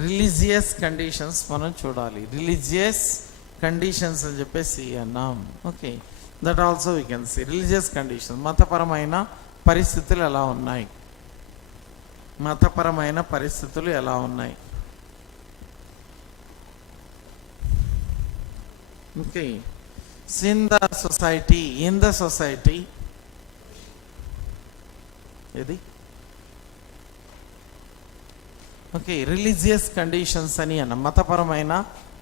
రిలీజియస్ కండిషన్స్ మనం చూడాలి. రిలీజియస్ కండిషన్స్ అని చెప్పేసి అన్నాం. Okay, that also we can see religious conditions. మతపరమైన పరిస్థితులు ఎలా ఉన్నాయి, మతపరమైన పరిస్థితులు ఎలా ఉన్నాయి. ఓకే, ఇన్ ద సొసైటీ ఇది ఓకే రిలీజియస్ కండిషన్స్ అని అన్న మతపరమైన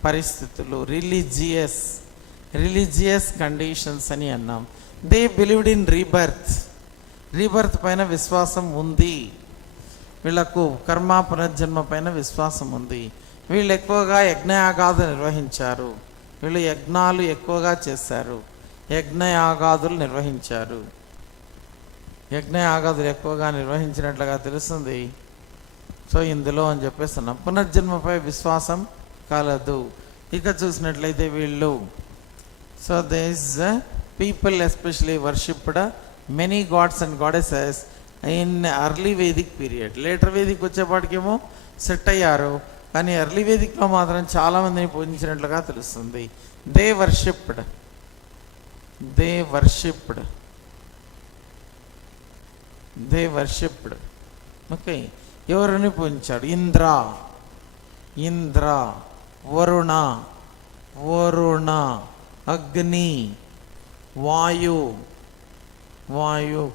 పరిస్థితులు రిలీజియస్ కండిషన్స్ అని అన్నాం. దే బిలీవ్డ్ ఇన్ రీబర్త్ పైన విశ్వాసం ఉంది. వీళ్ళకు కర్మ పునర్జన్మ పైన విశ్వాసం ఉంది. వీళ్ళు ఎక్కువగా యజ్ఞయాగాదులు నిర్వహించారు. వీళ్ళు యజ్ఞాలు ఎక్కువగా చేశారు, యజ్ఞయాగాదులు నిర్వహించారు. యజ్ఞయాగాదులు ఎక్కువగా నిర్వహించినట్లుగా తెలుస్తుంది. సో ఇందులో అని చెప్పేస్తున్నాం. పునర్జన్మపై విశ్వాసం కలదు. ఇక చూసినట్లయితే వీళ్ళు so this people especially worshipped many gods and goddesses in early Vedic period. Later Vedic వచ్చేపాటికేమో సెట్ అయ్యారు, కానీ ఎర్లీ వేదిక్లో మాత్రం చాలామందిని పూజించినట్లుగా తెలుస్తుంది. దే వర్షిప్డ్ ఓకే, ఎవరిని పూజించాడు? ఇంద్ర, వరుణ, అగ్ని, వాయు,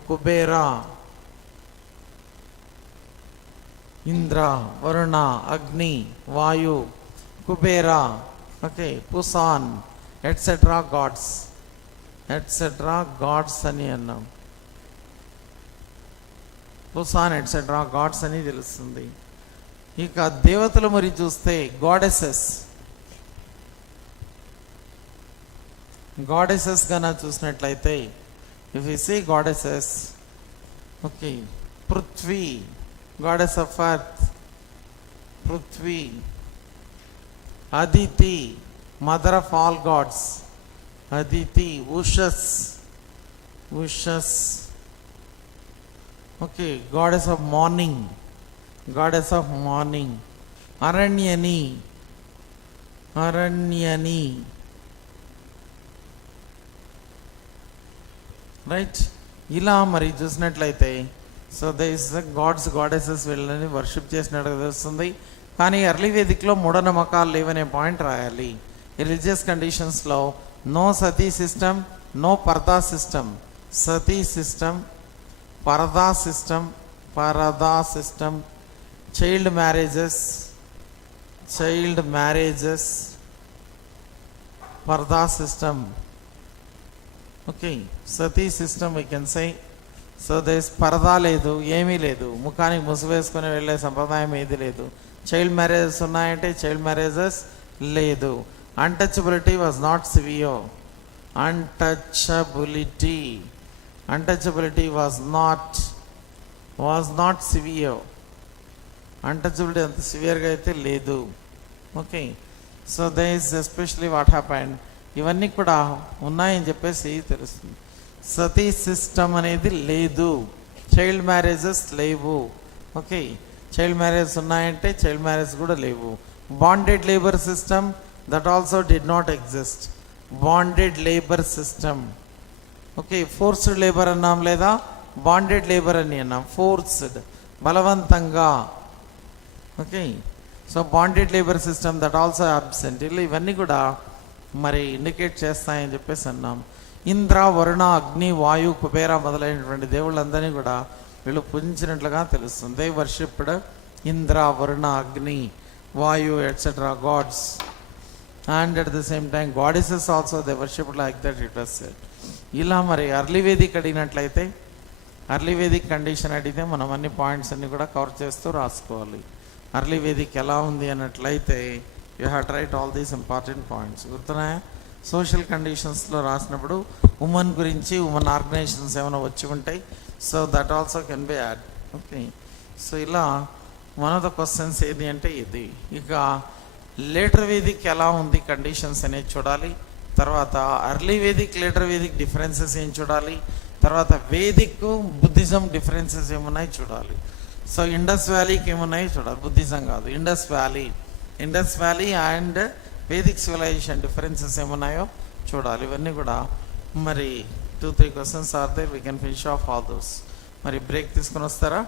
కుబేర. ఇంద్ర, వరుణ, అగ్ని, వాయు, కుబేర, ఓకే, పుసాన్ ఎట్సెట్రా గాడ్స్ అని అన్నాం. పుసాన్ ఎట్సెట్రా గాడ్స్ అని తెలుస్తుంది. ఇక దేవతలు మరి చూస్తే గాడెసెస్ గానా చూసినట్లయితే if you see goddesses, okay, Prithvi goddess of earth, Prithvi. Aditi mother of all gods, Aditi. Ushas, okay, goddess of morning, Aranyani, right. ఇలా మరి చూసినట్లయితే సో దిస్ గాడెసెస్ వీళ్ళని వర్షిప్ చేసినట్టు తెలుస్తుంది. కానీ ఎర్లీ వేదిక్లో మూఢనమ్మకాలు లేవనే పాయింట్ రాయాలి. రిలీజియస్ కండిషన్స్లో నో సతీ సిస్టమ్, నో పరదా సిస్టమ్. సతీ సిస్టమ్, పరదా సిస్టమ్, చైల్డ్ మ్యారేజెస్, పరదా system. Okay, Sati system we can say. So this పరదా లేదు, ఏమీ లేదు, ముఖానికి ముసుగు వెళ్ళే సంప్రదాయం ఏది లేదు. చైల్డ్ మ్యారేజెస్ ఉన్నాయంటే చైల్డ్ మ్యారేజెస్ లేదు. Untouchability was not severe. Untouchability was not severe. Untouchability అంత సివియర్గా అయితే లేదు. Okay, so this especially what happened. ఇవన్నీ కూడా ఉన్నాయని చెప్పేసి తెలుస్తుంది. సతీ సిస్టమ్ అనేది లేదు, చైల్డ్ మ్యారేజెస్ లేవు. ఓకే, చైల్డ్ మ్యారేజెస్ ఉన్నాయంటే చైల్డ్ మ్యారేజ్ కూడా లేవు. Bonded labour system, that also did not exist. Bonded labour system. Okay, forced labour అన్నాం లేదా బాండెడ్ లేబర్ అని అన్నాం. ఫోర్స్డ్, బలవంతంగా. Okay, so bonded labour system that also absent. ఇవన్నీ కూడా మరి ఇండికేట్ చేస్తాయని చెప్పేసి అన్నాం. ఇంద్ర, వరుణ, అగ్ని, వాయు, కుబేర మొదలైనటువంటి దేవుళ్ళందరినీ కూడా వీళ్ళు పూజించినట్లుగా తెలుస్తుంది. They worshipped Indra, Varuna, Agni, Vayu etcetera gods. And at the same time goddesses also they worshipped like that it was said. ఇలా మరి అర్లీ వేదిక్ అడిగినట్లయితే, అర్లీ వేదిక్ కండిషన్ అడిగితే మనం అన్ని పాయింట్స్ అన్ని కూడా కవర్ చేస్తూ రాసుకోవాలి. అర్లీ వేదిక్ ఎలా ఉంది అన్నట్లయితే you have to write all these important points. గుర్తున్నాయా? సోషల్ కండిషన్స్లో రాసినప్పుడు ఉమెన్ గురించి, ఉమెన్ ఆర్గనైజేషన్స్ ఏమైనా వచ్చి ఉంటాయి. So that also can be add. Okay, so ఇలా వన్ ఆఫ్ ద క్వశ్చన్స్ ఏది అంటే ఇది. ఇక లేటర్ వేదిక్ ఎలా ఉంది కండిషన్స్ అనేది చూడాలి. తర్వాత early Vedic, later Vedic differences ఏం చూడాలి. తర్వాత వేదిక్, బుద్ధిజం డిఫరెన్సెస్ ఏమున్నాయి చూడాలి. సో ఇండస్ వ్యాలీకి ఏమున్నాయి చూడాలి, బుద్ధిజం కాదు, Indus valley and Vedic civilization differences ఏమున్నాయో చూడాలి. ఇవన్నీ కూడా మరి 2-3 questions are they, we can finish off all those. మరి బ్రేక్ తీసుకొని వస్తారా?